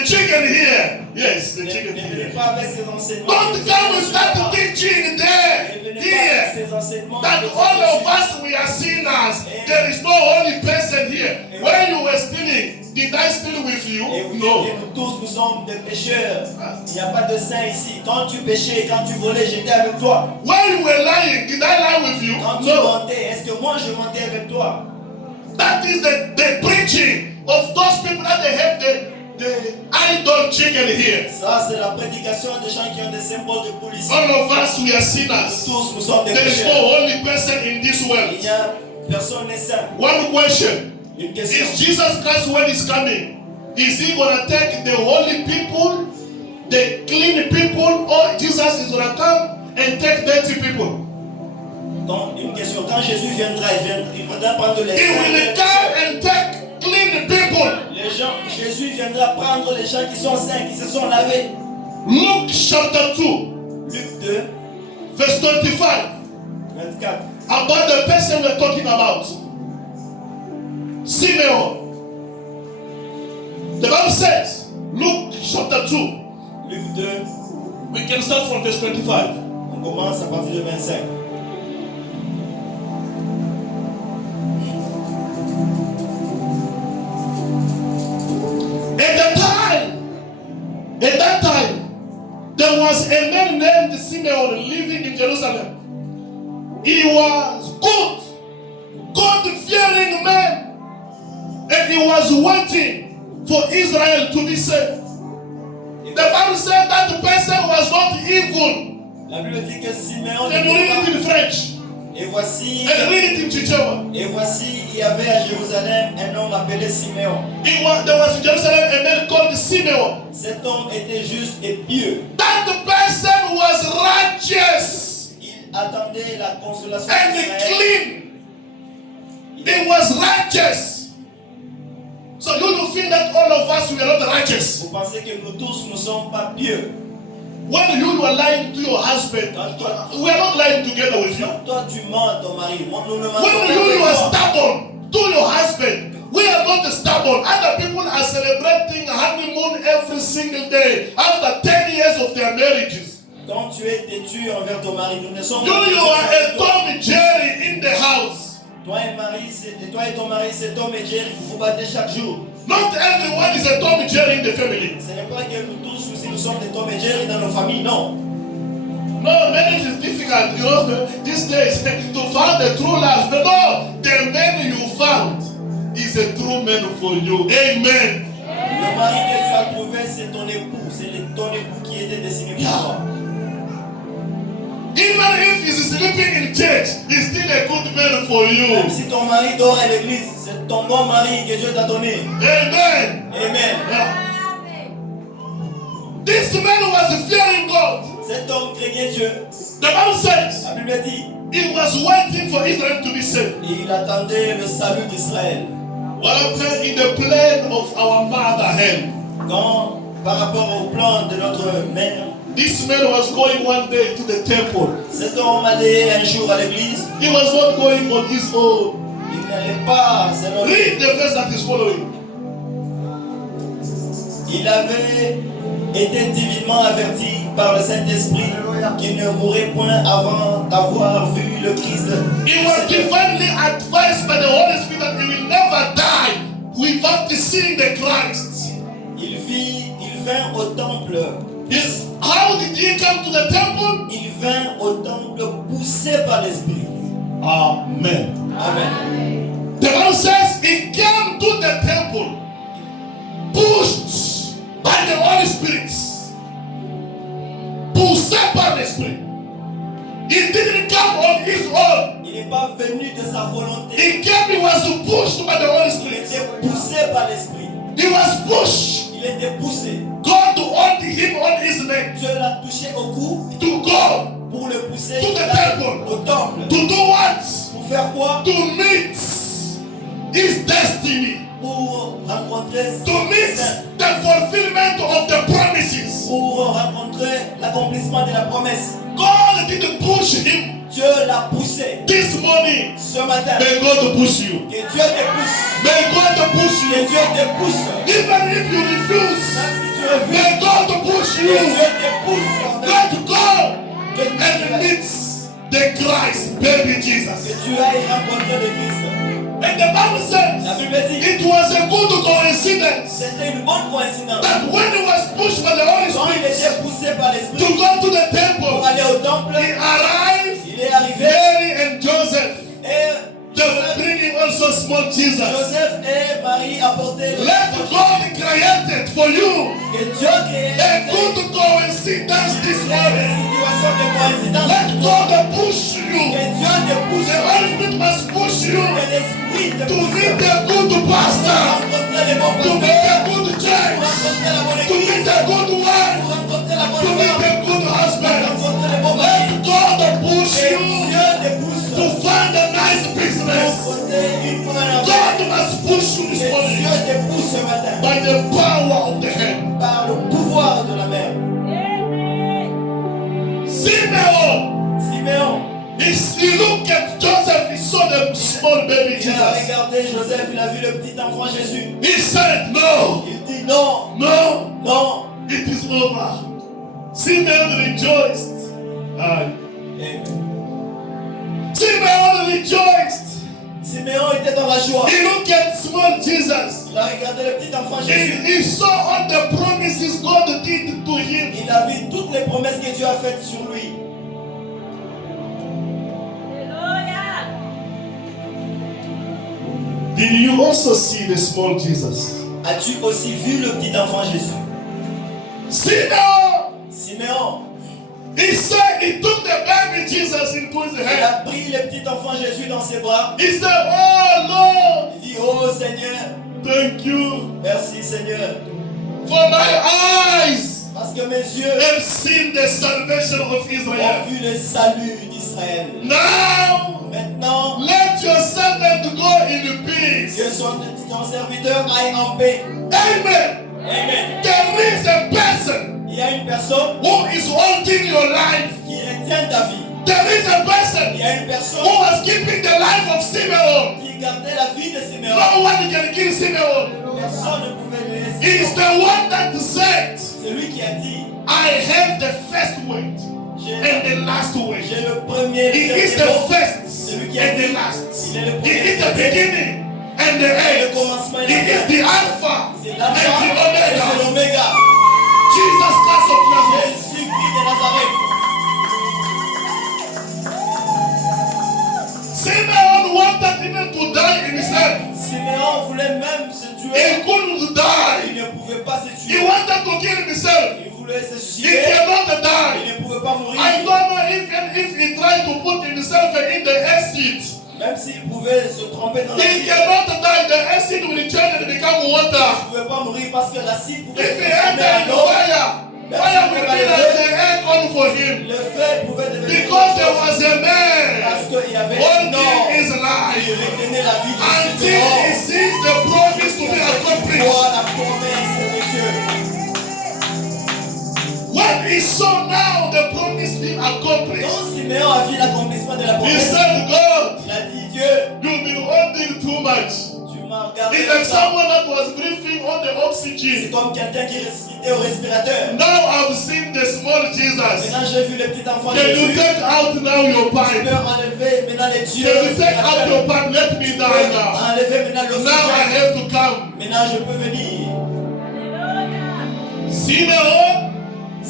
chicken here. Yes, the Ne chicken venez here. pas avec ces enseignements. Don't come with that teaching there, Ne venez pas avec here. ces enseignements. That all of us we are sinners. There is no holy person here. When you were stealing, did I steal with you? Et oui, No. et nous tous, nous sommes des pécheurs. Il n'y a pas de saint ici. Quand tu péchais, quand tu volais, j'étais avec toi. When you were lying, did I lie with you? Quand tu No. mentais, est-ce que moi je mentais avec toi? That is the preaching of those people that they have the idol chicken here. Ça, c'est la prédication des gens qui ont des symboles de police. All of us, we are Nous sinners. tous, nous sommes des There is no pécheurs. holy person in this Il world. n'y a personne n'est saint. One question. Une question. Is Jesus Christ, when he's coming, is he going to take the holy people, the clean people, or Jesus is going to come and take dirty people? Donc, une question. Quand Jésus viendra, il viendra prendre les He will saints. come and take clean people. Les gens, Jésus viendra prendre les gens qui sont saints, qui se sont lavés. Luke chapter 2, Luc 2, verse 25. 24. About the person we're talking about. Simeon. The Bible says, Luke chapter 2, Luc 2, we can start from verse 25. on commence à partir de 25. At that time, there was a man named Simeon living in Jerusalem. He was good, God-fearing man, and he was waiting for Israel to be saved. The Bible said that the person was not evil. La Bible dit que Simeon Can you read it in French? et voici, And read it in Chichewa. il y avait à Jérusalem un homme appelé Simeon. There was in Jerusalem a man called Simeon. Cet homme était juste et pieux. That the person was righteous Il attendait la consolation and d'Israël. clean. He was righteous. So you think that all of us we are not righteous? Vous pensez que nous tous ne sommes pas pieux? When you were lying to your husband, we are not lying together with you. Quand toi tu mens à ton mari, moi nous ne mentons When pas you avec are toi. stubborn to your husband, we are not stubborn. Other people are celebrating honeymoon every single day after 10 years of their marriages. Quand tu es têtu envers ton mari, nous ne sommes You pas are a Tom and Jerry in the house. Toi et ton mari, c'est Tom et Jerry, vous vous battez chaque jour. Not everyone is a Tom and Jerry in the family. Ce n'est pas que nous tous aussi nous sommes des Tom et Jerry dans nos familles, non. No, marriage is difficult. You know, these days to find the true love. No, the man you found is a true man for you. Amen. Le mari que tu as trouvé, c'est ton époux. C'est ton époux qui était destiné pour toi. Even if he's sleeping in church, he's still a good man for you. Même si ton mari dort à l'église, c'est ton bon mari que Dieu t'a donné. Amen. Amen. Yeah. This man was fearing God. Cet homme craignait Dieu. The Bible says La Bible dit, he was waiting for Israel to be saved. et il attendait le salut d'Israël. What happened in the plan of our mother hen? Quand, par rapport au plan de notre mère, This man was going one day to the temple. cet homme allait un jour à l'église. He was not going on his own. Il n'allait pas selon lui. Read the verse that is following. Il avait été divinement averti par le Saint-Esprit qu'il ne mourrait point avant d'avoir vu le Christ. He was divinely advised by the Holy Spirit that he will never die without seeing the Christ. Il vint au temple. How did he come to the temple? Il vint au temple poussé par l'Esprit. Amen. Amen. The Bible says he came to the temple, pushed by the Holy Spirit, poussé par l'Esprit. He didn't come on his own. Il n'est pas venu de sa volonté. He came, he was pushed by the Holy Il Spirit. était poussé par l'Esprit. He was pushed. Il était poussé. God to hold him on his neck, Dieu l'a touché au cou to go, pour le pousser To the temple. au temple. to do what? Pour faire quoi? To meet his destiny, Pour rencontrer to meet the fulfillment of the promises. pour rencontrer l'accomplissement de la promesse. God didn't push him Dieu l'a poussé this morning. ce matin. May God push you. Que Dieu te pousse. May God push Que you. Dieu te pousse. Even if you refuse, Même si tu refuses, may God push que you. Dieu te pousse. Let go Que and meet the Christ, baby Jesus. tu ailles rencontrer le Christ. And the Bible La says Bible dit it was a good coincidence c'était une bonne coïncidence. that when he was pushed by the Holy Quand il Spirit était poussé par to l'Esprit go to the pour temple, aller au temple, he arrived. il est arrivé Mary and Joseph, et they were bringing also small Jesus. Joseph et Marie apportaient le Let God created for you que Dieu créait a des good coincidence this morning. situations de coïncidence. Let God push Que you. Dieu te pousse. The Holy Spirit must push you Que l'Esprit te to pousse. meet the good pastor, Rencontrer les bons to meet pasteurs. the good church, Rencontrer la bonne to église. meet the good wife, Rencontrer la to bonne meet femme. the good husband. Rencontrer les bons maris. Let God push Et you Dieu te pousse. to find a nice business. Rencontrer une bonne affaire. God must push you Que this morning Dieu te pousse ce matin. by the power of the hand. Par le pouvoir de la mer. Simeon, Siméon, he looked at Joseph, he saw the small baby il a Jesus. regardé Joseph, il a vu le petit enfant Jésus. He said, no, Il dit non, no, non. it is over. Simeon rejoiced. Aye. Et Simeon rejoiced. Siméon était dans la joie. He looked at small Jesus. Il a regardé le petit enfant Jésus. He saw all the promises God did to him. Il a vu toutes les promesses que Dieu a faites sur lui. Did you also see the small Jesus? As-tu aussi vu le petit enfant Jésus? Simeon, Siméon, he said he took the baby Jesus into his il hand. a pris le petit enfant Jésus dans ses bras. He said, oh Lord, Il dit, oh Seigneur, thank you merci Seigneur. for my eyes Parce que mes yeux have seen the salvation of ont Israel. vu le salut d'Israël. Now, Maintenant, let your servant go in peace. que ton serviteur aille en paix. Amen. Amen. There is a person Il y a une personne who is holding your life. qui retient ta vie. There is a Il person y a une personne who was keeping the life of Simeon. qui gardait la vie de Siméon. No one can kill Simeon. Personne ne pouvait le He laisser. is the one that said, C'est lui qui a dit, I have the first word j'ai and the last word. j'ai le premier He le is dernier the mot. first Celui qui a and dit, the last. il est le He premier is the beginning and the le end. commencement et He la is fin. the Alpha C'est and l'alpha the et c'est Omega. l'oméga. Jesus Christ of Nazareth. Jésus-Christ de Nazareth. Simeon wanted even to die himself. Siméon voulait même se He tuer. couldn't Il die. ne pouvait pas se He tuer. wanted to kill himself. Il voulait se He suicider. cannot Il die. ne pouvait pas mourir. I don't know if he tried to put himself in the acid. Même s'il pouvait se tromper dans He l'acide. cannot die. The acid will change and become Il water. ne pouvait pas mourir parce que l'acide pouvait If se he transformer enter in en eau. fire, fire will be like the air on for him. Le feu pouvait devenir Because there quelque chose. was a man Parce qu'il y avait un holding homme his qui life retenait la vie de until he Siméon. sees the promise to be accomplished. Voir la promesse de Dieu. When he saw now the promise being accomplished, Quand Siméon a vu l'accomplissement de la he promesse, said, God, il a dit, Dieu, you've been holding too much. tu m'as regardé It's comme like ça. someone that was breathing on the C'est oxygen. comme quelqu'un qui respirait au respirateur. Now I've seen the small Jesus. Maintenant, j'ai vu le petit enfant Can you Jésus. take out now your Tu pipe? peux enlever maintenant les tuyaux. Can you take out respirateur. your pipe? Let me Tu peux die now. enlever maintenant Now I l'oxygène. have to come. Maintenant, je peux venir. Simeon,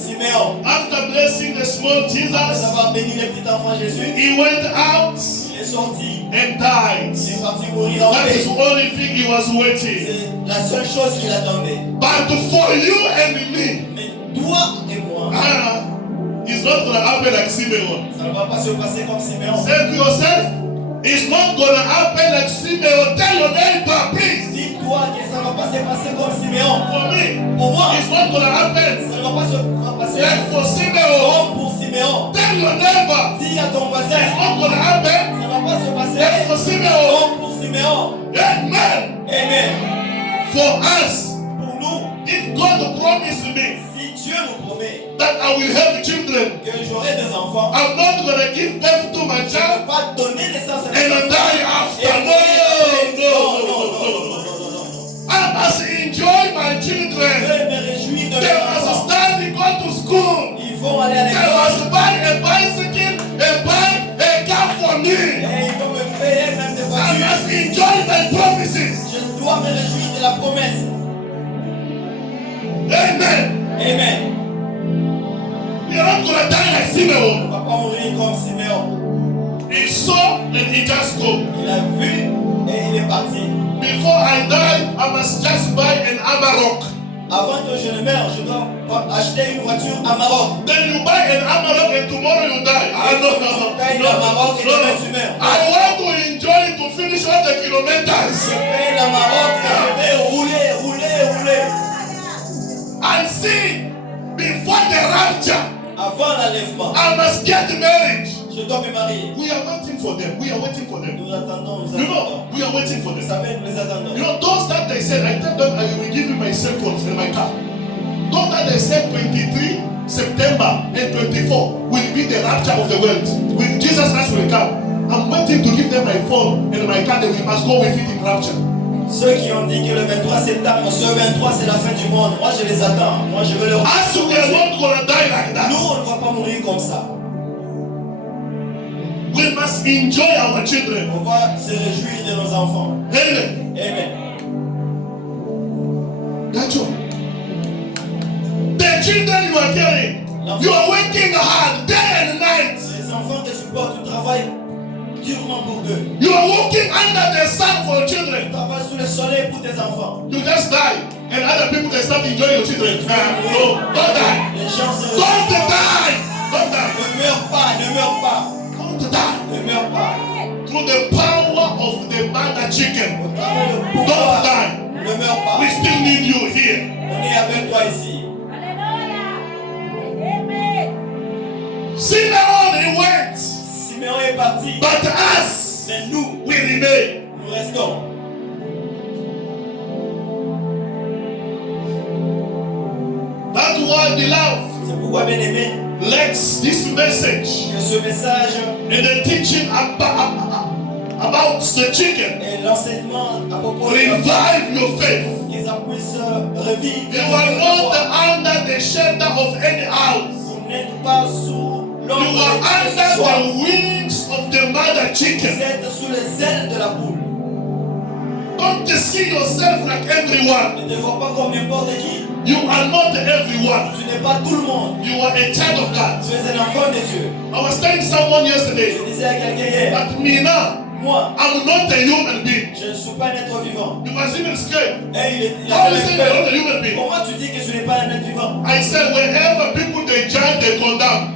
Siméon, after blessing the small après Jesus, avoir béni les petits enfants Jésus, he went out il est sorti, and died. il est parti mourir en That is paix. the only thing he was waiting. C'est la seule chose qu'il attendait. But for you and me, Mais toi et moi, it's not going to happen like Simeon. ça ne va pas se passer comme Siméon. Say to yourself, it's not going to happen like Simeon. Tell your neighbor, please. Dis-toi que ça ne va pas se passer comme Siméon. For me, Pour moi, it's not going to happen ça ne va pas se passer like for Simeon. comme pour Siméon. Tell your neighbor, Dis à ton voisin, it's not going to happen ça ne va pas se passer like for Simeon. comme pour Siméon. Amen. Amen. For us, Pour nous, if God promised me si Dieu nous promet that I will have children, que j'aurai des enfants, I'm not going to give birth to my je ne child vais pas donner naissance à and mes enfants. die after. Et No, non, no, non, no, non, no. non, non, non, non. I must enjoy my Je children. me réjouis de They mes must enfants. study, go to school. Ils vont aller à They l'école must buy a bicycle and buy a car for me. et ils vont me payer même des I voitures. must enjoy my promises. Je dois me réjouir de la promesse. Amen. Amen. We are not going to die like On Simeon. ne va pas mourir comme Siméon. He saw and he just go. Il a vu et il est parti. Before I die, I must just buy an Amarok. Avant que je ne meure, je dois acheter une voiture à Maroc. Then you buy an Amarok and tomorrow you die. Ah, no, no, no, Tu payes no, la Maroc et demain tu no. meurs. I want to enjoy to finish all the kilometers. Je paye la Maroc et je vais rouler. And see, before the rapture, Avant l'enlèvement, I must get married. je dois me marier. We are waiting for them. We are waiting for them. Nous attendons, nous You know, attendons. we are waiting for Vous them. savez, nous les attendons. You know, those that they said, I tell them I will give you my cell phones and my car. Those that they said 23 September and 24 will be the rapture of the world. When Jesus Christ will come, I'm waiting to give them my phone and my car, then we must go with it in rapture. Ceux qui ont dit que le 23 septembre, ce 23 c'est la fin du monde, moi je les attends. Moi je veux leur As we are not going to die like Nous, that, on ne va pas mourir comme ça. we must enjoy our children. On va se réjouir de nos enfants. Amen. Amen. That's all. The children you are carrying, you are working hard day and night. Les enfants que tu portes, tu travailles durement pour eux. You are working under the sun for Tu children. travailles sous le soleil pour tes enfants. You just die, and other people they start enjoying your children. No, don't die. Les gens se Don't die. Don't die. Ne meurs pas, ne meurs pas. Don't die. Ne meurs pas. Through the power of the mother chicken. Au travers le Don't pouvoir, die. ne meurs pas. We still need you here. On est avec toi ici. Simeon, he went, Siméon est parti, but us, mais nous, we remain. nous restons. That's why, beloved, C'est pourquoi, bien aimé, let this message que ce message and the teaching about the chicken et l'enseignement à propos de la revive your faith. que ça puisse revivre. You are not under the shelter of any house. Vous n'êtes pas sous You l'ombre are de qui que ce under soit. the wings of the mother Vous chicken. êtes sous les ailes de la poule. Don't see yourself like everyone. Ne te vois pas comme n'importe qui. You are not everyone. Tu n'es pas tout le monde. You are a child of God. Tu es un enfant de Dieu. I was telling someone yesterday Je disais à quelqu'un hier, that me now, moi, I'm not a human being. je ne suis pas un être vivant. You must even scared. Et il How avait is it you're not peur. a human being? Comment tu dis que je n'ai pas un être vivant? I said wherever people they judge, they condemn.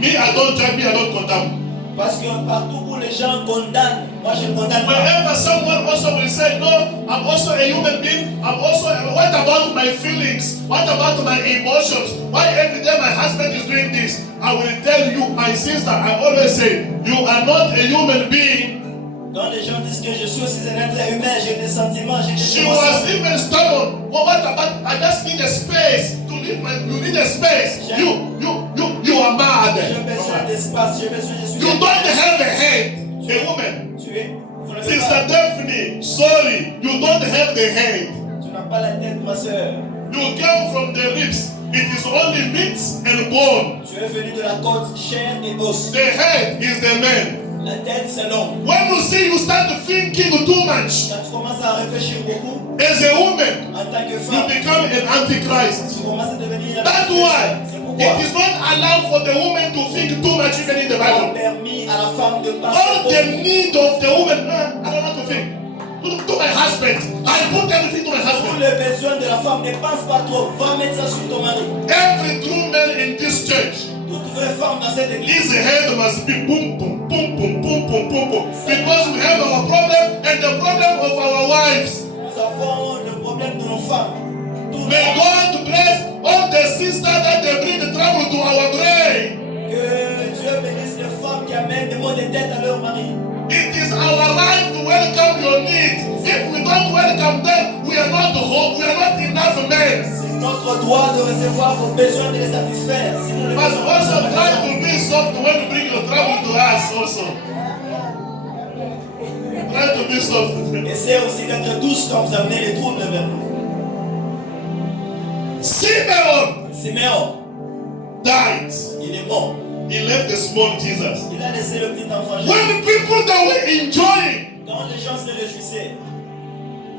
Me, I don't judge, me, I don't condemn. Parce que partout où les gens condamnent, moi je ne condamne pas. Wherever someone also will say, no, I'm also a human being. I'm also, what about my feelings? What about my emotions? Why every day my husband is doing this? I will tell you, my sister, I always say, you are not a human being. Quand les gens disent que je suis aussi un être humain, j'ai des sentiments, j'ai des She émotions. was even stubborn. Well, what about, I just need a space to live my, you need a space. You are mad. J'ai besoin d'espace, j'ai besoin, je suis You don't have a head, a woman. Tu es, vous n'avez Sister pas, Daphne, sorry, you don't have the head. tu n'as pas la tête, ma soeur. You came from the ribs. It is only meat and bone. Tu es venu de la côte, chair et os. The head is the man. La tête, c'est l'homme. When you see you start thinking too much, Quand tu commences à réfléchir beaucoup, as a woman, en tant que you femme, become an antichrist. tu commences à devenir un That's antichrist. why C'est pourquoi Pourquoi? It is not allowed for the woman to think too much even in the Pas Bible. permis à la femme de All penser the beaucoup. need of the woman, I don't want to think. To my husband. I put everything to my Tous husband. les besoins de la femme, ne pense pas trop. Va mettre ça sur ton mari. Every true man in this church, Toute vraie femme dans cette église. his head must be boom, boom, boom, boom, boom, boom, boom, boom. Because we have our problem and the problem of our wives. Nous avons le problème de nos femmes. Tout May God bless all the sisters that they bring the trouble to our brain. que Dieu bénisse les femmes qui amènent des maux de tête à leur mari. It is our right to welcome your needs. If we don't welcome them, we are not hope, we are not enough men. C'est notre droit de recevoir vos besoins, de les satisfaire. Si nous les But faisons pas, also try to be soft when you bring your trouble to us also. Try to be soft. essayez aussi d'être douce quand vous amenez les troubles vers nous. Simeon Siméon, died. il est mort. He left the small Jesus. Il a laissé le petit enfant Jésus. When people that were enjoying Quand les gens se réjouissaient,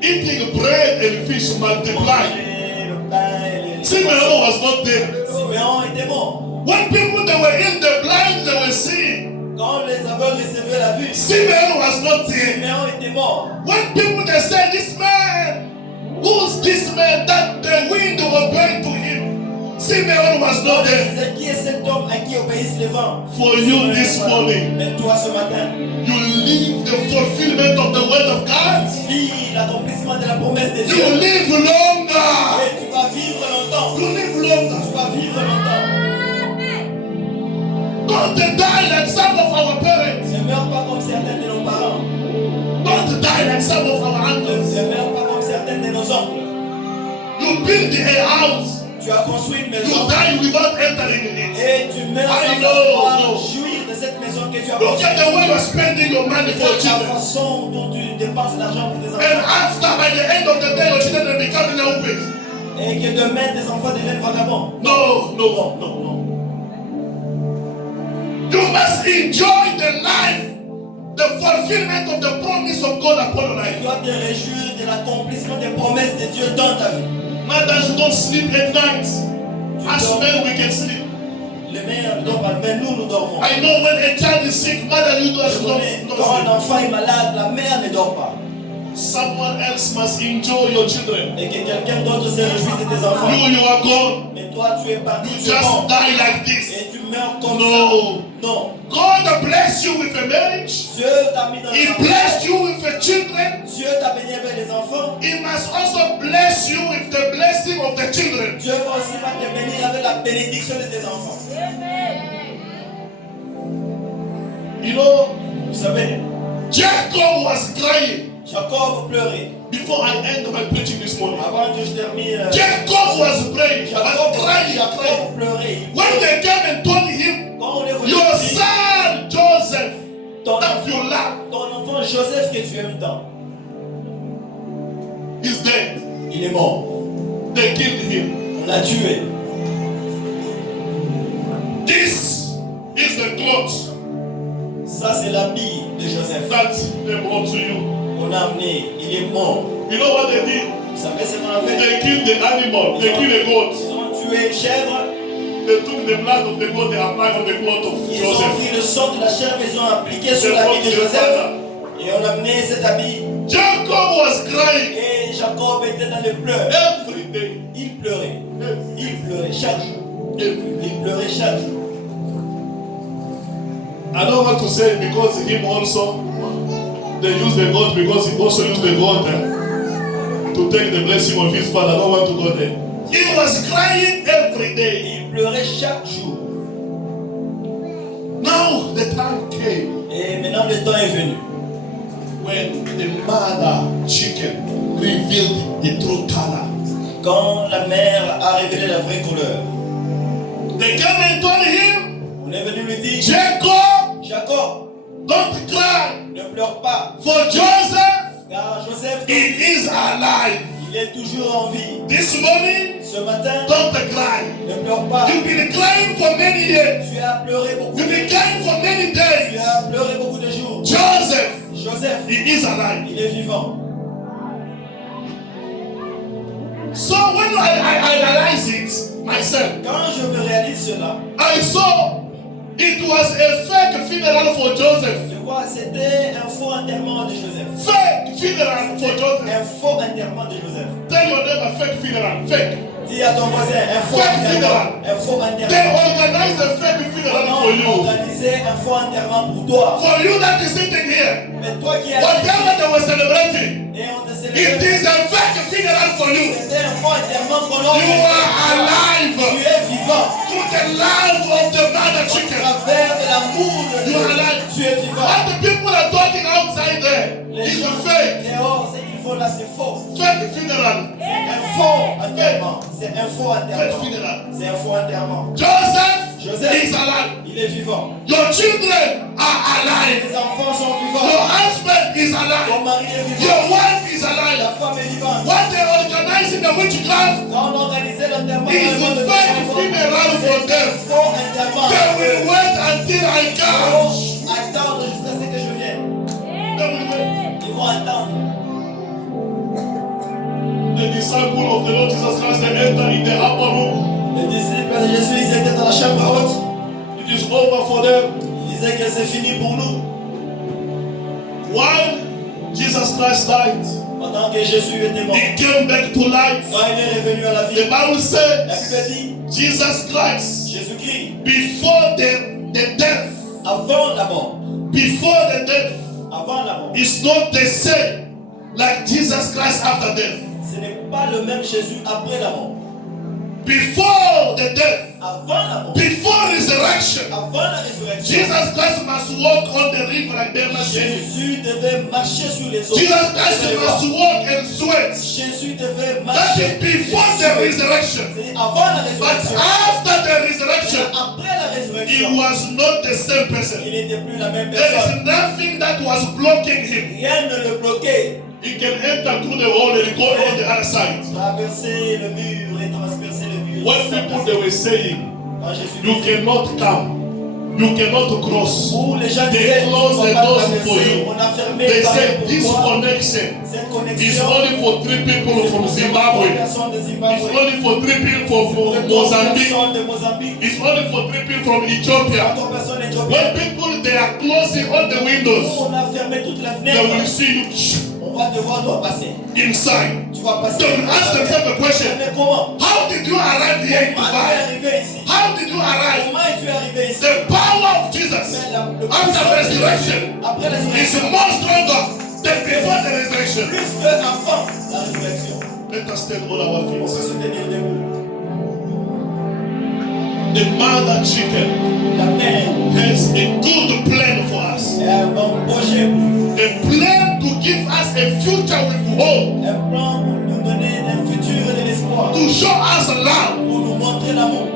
eating bread and fish multiply, manger le pain et les... Simeon was not there. Siméon était mort. When people that were in the blind, they were seeing. Quand les aveugles recevaient la vue, Simeon was not there. Siméon était mort. When people they say, this man, who's this man that the wind obeyed to him? Simeon was not there. C'est qui est cet homme à qui obéissent les vents? For you this morning, Mais toi ce matin, you live the fulfillment of the word of God. vis l'accomplissement de la promesse de Dieu. You live longer. Et tu vas vivre longtemps. You live longer. Tu vas vivre longtemps. Don't die like some of our parents. Ne meurs pas comme certains de nos parents. Don't die like some of our uncles. Ne meurs pas comme certains de nos oncles. You build a house. Tu as construit une You maison die without entering in it. et tu meurs I sans know, pouvoir no. jouir de cette maison que tu as Look construite. at the way you're spending your money for La children. façon dont tu dépenses l'argent pour tes And enfants. after, by the end of the day, your children will become inaupes. Et que demain tes enfants deviennent vagabonds. No, no, no, no. You must enjoy the life, the fulfillment of the promise of God upon your Tu life. dois te réjouir de l'accomplissement des promesses de Dieu dans ta vie. Mothers, you don't sleep at night. As men, we can sleep. Les mères ne dorment pas, mais nous dormons. I know when a child is sick, mother, you Je don't connais, sleep. quand un enfant est malade, la mère ne dort pas. Someone else must enjoy your children. Et que quelqu'un d'autre se réjouisse de tes enfants. You are gone. Mais toi, tu es parti, You tu es just mort. die like this. Et tu meurs comme No. ça. Non. God bless you with a marriage. Dieu t'a mis dans He le blessed you with a children. Dieu t'a béni avec les enfants. He must also bless you with the blessing of the children. Dieu va aussi te bénir avec la bénédiction de tes enfants. You know, Vous savez, Jacob was crying. Jacob pleurait. Before I end my preaching this morning, Avant que je termine, Jacob was praying, Jacob crying. pleurait. When they came and told him, Quand on est venu your ici, son Joseph, ton that you enfant, love, ton enfant Joseph que tu aimes tant, is dead. il est mort. They killed him. On l'a tué. This is the cloth Ça, c'est l'habit de Joseph that they brought to you. qu'on a amené. Il est mort. You know what they did? Vous savez ce qu'on a fait? They killed the animal. They killed a goat. Ils ont tué une chèvre. They took the blood of the goat. They applied on the cloth of Ils ont Joseph. pris le sang de la chèvre. Ils ont appliqué sur They l'habit brought de the Joseph. father. Et on a amené cet habit. Jacob was crying Et Jacob était dans les pleurs. every day. Il pleurait. Il pleurait chaque jour. Every Il pleurait chaque jour. I don't want to say because him also they use the goat because he also used the goat to take the blessing of his father. I don't want to go there. He was crying every day. Il pleurait chaque jour. Now the time came Et maintenant le temps est venu. when the mother chicken revealed the true color. Quand la mère a révélé la vraie couleur. They came and told him, On est venu lui dire, Jacob, Jacob, don't cry. ne pleure pas. For Joseph, Car Joseph, he is alive. il est toujours en vie. This morning, Ce matin, don't cry. ne pleure pas. You've been crying for many years. Tu as pleuré beaucoup. You've been crying for many Tu days. as pleuré beaucoup de jours. Joseph, Joseph, he is alive. il est vivant. So when I realized it myself, Quand je me réalise cela, I saw it was a fake funeral for Joseph. je vois c'était un faux enterrement de Joseph. Fake funeral for Joseph. Un faux enterrement de Joseph. Tell your neighbor fake funeral. Fake. Dis à ton voisin, un faux Fake enterrement. Un faux They enterrement. organized a fake funeral On for a you. organisé un faux enterrement pour toi. For you that is sitting here. Mais toi qui es Whatever they were celebrating, et on te it célèbre, is a fake funeral for you. c'était un faux enterrement qu'on a You are Tu alive es vivant. through the love of the mother Au chicken. travers de l'amour de You are Dieu, alive. tu es vivant. What the people are talking outside there Les is gens a fake. dehors, ce qu'ils font là, c'est faux. Fake funeral. Un faux enterrement. C'est un faux Fake enterrement. funeral. C'est un faux enterrement. Joseph is alive. Il est vivant. Your children are alive. Les enfants sont Your vivants. husband is Ton alive. mari est vivant. Your wife is La alive. femme est vivante. What they organize in the witchcraft, Quand on organisait l'enterrement, Is vraiment the de fake enfants, funeral c'est for them. un faux enterrement. they will wait until I come. Ils vont attendre jusqu'à ce que je vienne. They will wait. Ils vont attendre. The disciple of the Lord Jesus Christ they enter in the upper room. Les disciples de Jésus, ils étaient dans la chambre haute. It is over for them. Ils disaient que c'est fini pour nous. While Jesus Christ died, Pendant que Jésus était mort. he came back to life. Quand il est revenu à la The vie, Bible la Bible says dit, Jesus Christ Jésus-Christ, before the death, avant la mort, before the death avant la mort, is not the same like Jesus Christ after death. ce n'est pas le même Jésus après la mort. Before the death, Avant la mort, before resurrection, avant la résurrection, Jesus Christ must walk on the river like they must say. Jésus devait marcher sur les eaux. Jesus Christ must walk and sweat. Jésus devait That marcher. is before the resurrection. C'est avant la But résurrection. after the resurrection, Après la he résurrection, was not the same person. il n'était plus la même There personne. is nothing that was blocking him. Rien ne le bloquait. He can enter through the wall and go on the other side. Traverser le mur et transpercer le mur. When people they were saying, Quand Jésus you disait, cannot come, you cannot cross. où les gens They disaient, close the on va doors traverser, for you. on a fermé They les barrières said pour this toi. connection Cette is connexion, only for 3 people from Zimbabwe. personnes de It's Zimbabwe. only for 3 people from Mozambique. Personnes de Mozambique. It's only for 3 people from Ethiopia. 4 personnes éthiopiennes. When people they are closing all the windows, On a fermé toutes les they will fenêtres. see you On va devoir toi passer. inside. Tu vas passer. They will ask themselves a question. Mais comment? How did you arrive here in Comment tu es Dubai? arrivé ici? How did you arrive? Comment es-tu arrivé ici? The power of Jesus Mais le after puissant de resurrection Jésus, après la is résurrection, more stronger than before the resurrection. plus qu'avant la résurrection. Let us stand on our On peut feet. se tenir debout. The mother chicken La mère has a good plan for us. a un bon projet pour nous. A plan to give us a future with hope. Un plan pour nous donner un futur et de l'espoir. To show us love. Pour nous montrer l'amour.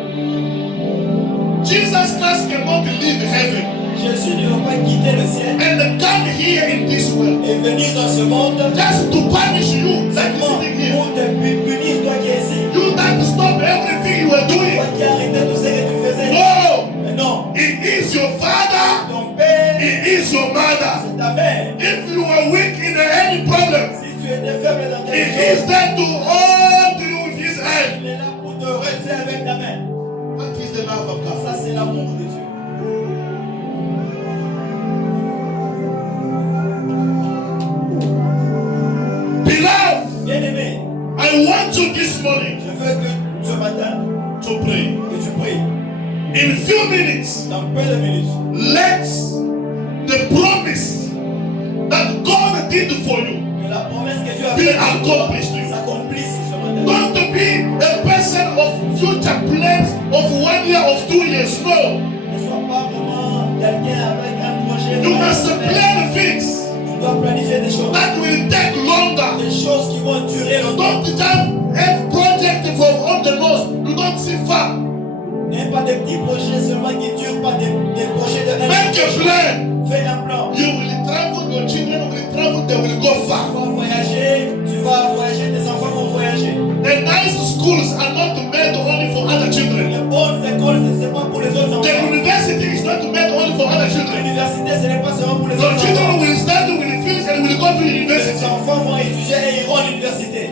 Jesus Christ cannot leave heaven Jésus ne veut pas quitter le ciel and come here in this world et venir dans ce monde just to punish you like seulement sitting here. pour te punir, toi qui es ici. You that stop everything you were Toi doing. qui as arrêté tout ce que tu faisais. No, Mais non, he is your father, ton père, he is your mother. c'est ta mère. If you were weak in any problem, Si tu étais faible dans he quelque is chose, there to hold you with his hand. il est là pour te relever avec ta main. That is the love of God. Ça, c'est l'amour de Dieu. Beloved, Bien-aimé, I want you this morning je veux que ce matin, to pray. que tu pries. In few minutes, Dans peu de minutes, let the promise that God did for you que la promesse que Dieu a be faite pour toi accomplished to you. s'accomplisse ce matin. Not to be a person of future plans of 1 year, of 2 years. No. Ne sois pas vraiment quelqu'un avec un projet. You must personnel. plan things Tu dois planifier des choses. that will take longer. Des choses qui vont durer longtemps. Don't just have project from on the nose. You don't see far. N'aie pas des petits projets seulement qui durent, pas des projets de Make a plan. Fais un plan. You will travel, your children will travel, they will go Tu far. vas voyager, tes enfants vont voyager. The nice schools are not made only for other children. Les bonnes écoles, ce n'est pas pour les autres The enfants. university is not made only for other children. L'université, ce n'est pas seulement pour les Your autres children enfants. will study, will finish, and will go to Les university. enfants vont étudier et iront à l'université.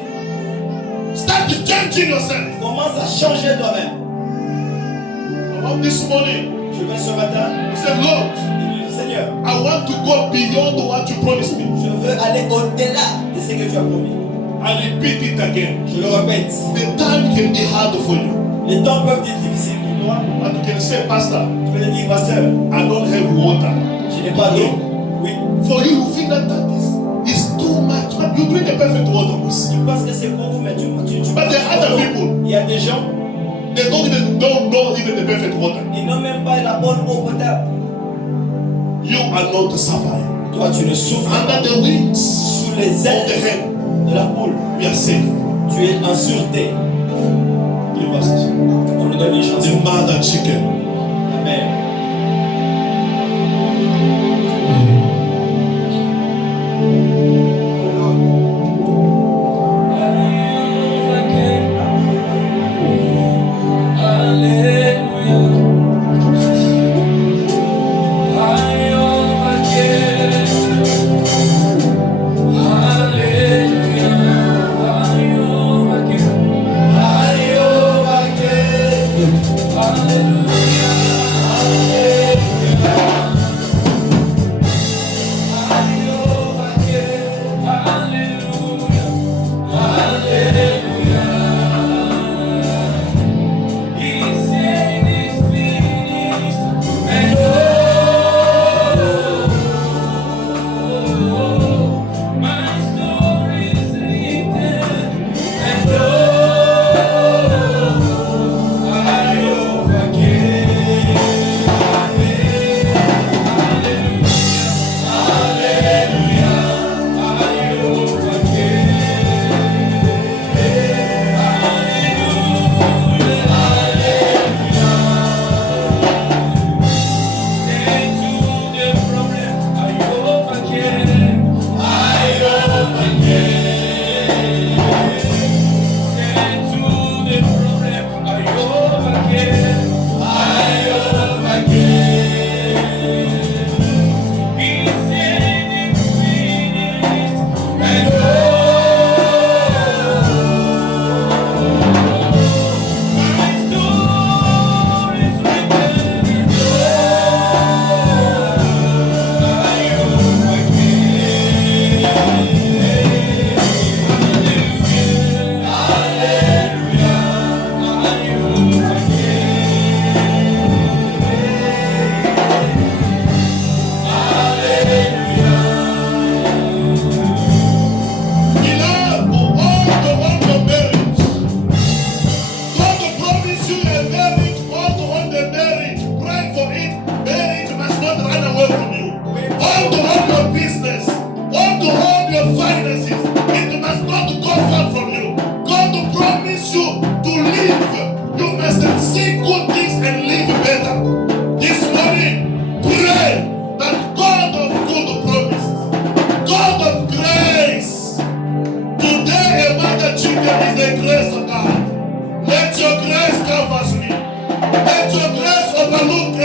start changing yourself. Commence à changer toi-même. About this morning, Je viens ce matin, he said, Lord, et je dis Seigneur, I want to go beyond what you promised me. je veux aller au-delà de ce que tu as promis. I repeat it again. Je le répète, The time can be hard for you. les temps peuvent être difficiles pour toi. But you can say, Pastor, Tu peux le dire, pasteur, I don't have water. je n'ai pas d'eau. Oui. For you, you think that is too much. But you drink the perfect water. Tu penses que c'est pour vous, mais tu But there are other people. Il y a des gens, They don't know even the perfect water. ils n'ont même pas la bonne eau potable. You are not suffering. Toi, tu ne souffres pas. Under the wings Sous les of ailes the heaven, de la poule. we are safe. Tu es en sûreté. Give us On nous donne une chance. the mother chicken. Amen. Let your grace cover me. Let your grace overlook